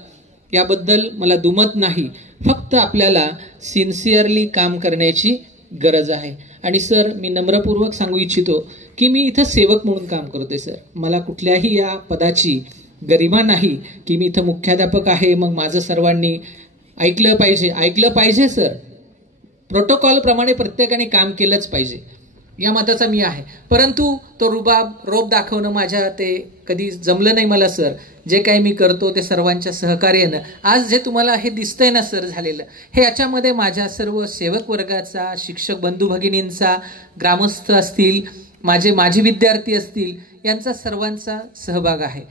याबद्दल मला दुमत नाही. फक्त आपल्याला सिन्सिअरली काम करण्याची गरज आहे. आणि सर, मी नम्रपूर्वक सांगू इच्छितो की मी इथं सेवक म्हणून काम करतोय सर. मला कुठल्याही या पदाची गरिमा नाही की मी इथं मुख्याध्यापक आहे, मग माझं सर्वांनी ऐकलं पाहिजे सर. प्रोटोकॉलप्रमाणे प्रत्येकाने काम केलंच पाहिजे, या मताचा मी आहे. परंतु तो रोब दाखवणं माझ्या ते कधी जमलं नाही मला सर. जे काही मी करतो ते सर्वांच्या सहकार्यानं. आज जे तुम्हाला हे दिसतंय ना सर झालेलं, हे याच्यामध्ये माझ्या सर्व सेवक वर्गाचा, शिक्षक बंधू भगिनींचा, ग्रामस्थ असतील, माझे विद्यार्थी असतील, यांचा सर्वांचा सहभाग आहे.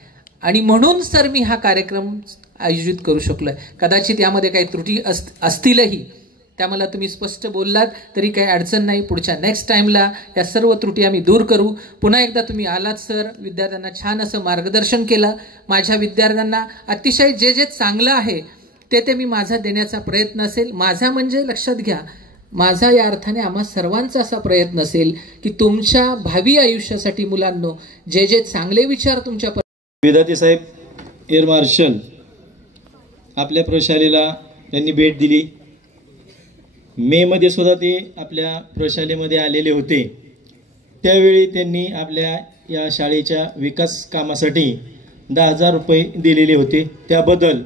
आणि म्हणून सर मी हा कार्यक्रम आयोजित करू शकलोय. कदाचित यामध्ये काही त्रुटी असतीलही, त्या मला तुम्ही स्पष्ट बोललात तरी काही अडचण नाही. पुढच्या नेक्स्ट टाइमला या सर्व त्रुटी आम्ही दूर करू. पुन्हा एकदा तुम्ही आलात सर, विद्यार्थ्यांना छान असं मार्गदर्शन केलं. माझ्या विद्यार्थ्यांना अतिशय जे चांगलं आहे ते मी माझा देण्याचा प्रयत्न असेल. माझा म्हणजे लक्षात घ्या, माझा या अर्थाने आम्हा सर्वांचा असा प्रयत्न असेल की तुमच्या भावी आयुष्यासाठी मुलांनो जे चांगले विचार तुमच्या. विधाते साहेब एअर मार्शल आपल्या प्रशालेला त्यांनी भेट दिली. मे मध्ये सुद्धा ते आपल्या प्रशालेमध्ये आलेले होते. त्यावेळी त्यांनी आपल्या या शाळेच्या विकास कामासाठी 10,000 रुपये दिलेले होते. त्याबद्दल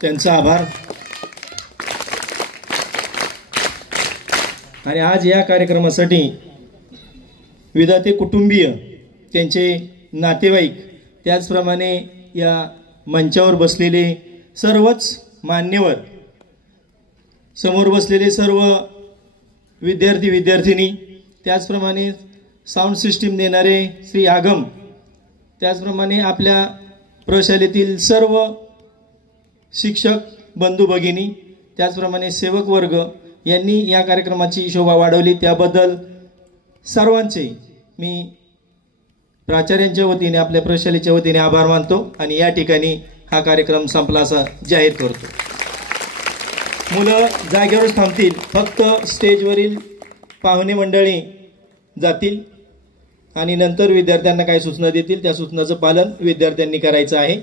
त्यांचा आभार. आणि आज या कार्यक्रमासाठी विधाते कुटुंबीय, त्यांचे नातेवाईक, त्याचप्रमाणे या मंचावर बसलेले सर्वच मान्यवर, समोर बसलेले सर्व विद्यार्थी विद्यार्थिनी, त्याचप्रमाणे साऊंड सिस्टीम देणारे श्री आगम, त्याचप्रमाणे आपल्या प्रशालेतील सर्व शिक्षक बंधू भगिनी, त्याचप्रमाणे सेवक वर्ग यांनी या कार्यक्रमाची शोभा वाढवली. त्याबद्दल सर्वांचे मी प्राचार्यांच्या वतीने, आपल्या प्रशालेच्या वतीने आभार मानतो. आणि या ठिकाणी हा कार्यक्रम संपला असं जाहीर करतो. मुलं जागेवरच थांबतील, फक्त स्टेजवरील पाहुणे मंडळी जातील आणि नंतर विद्यार्थ्यांना काही सूचना देतील, त्या सूचनाचं पालन विद्यार्थ्यांनी करायचं आहे.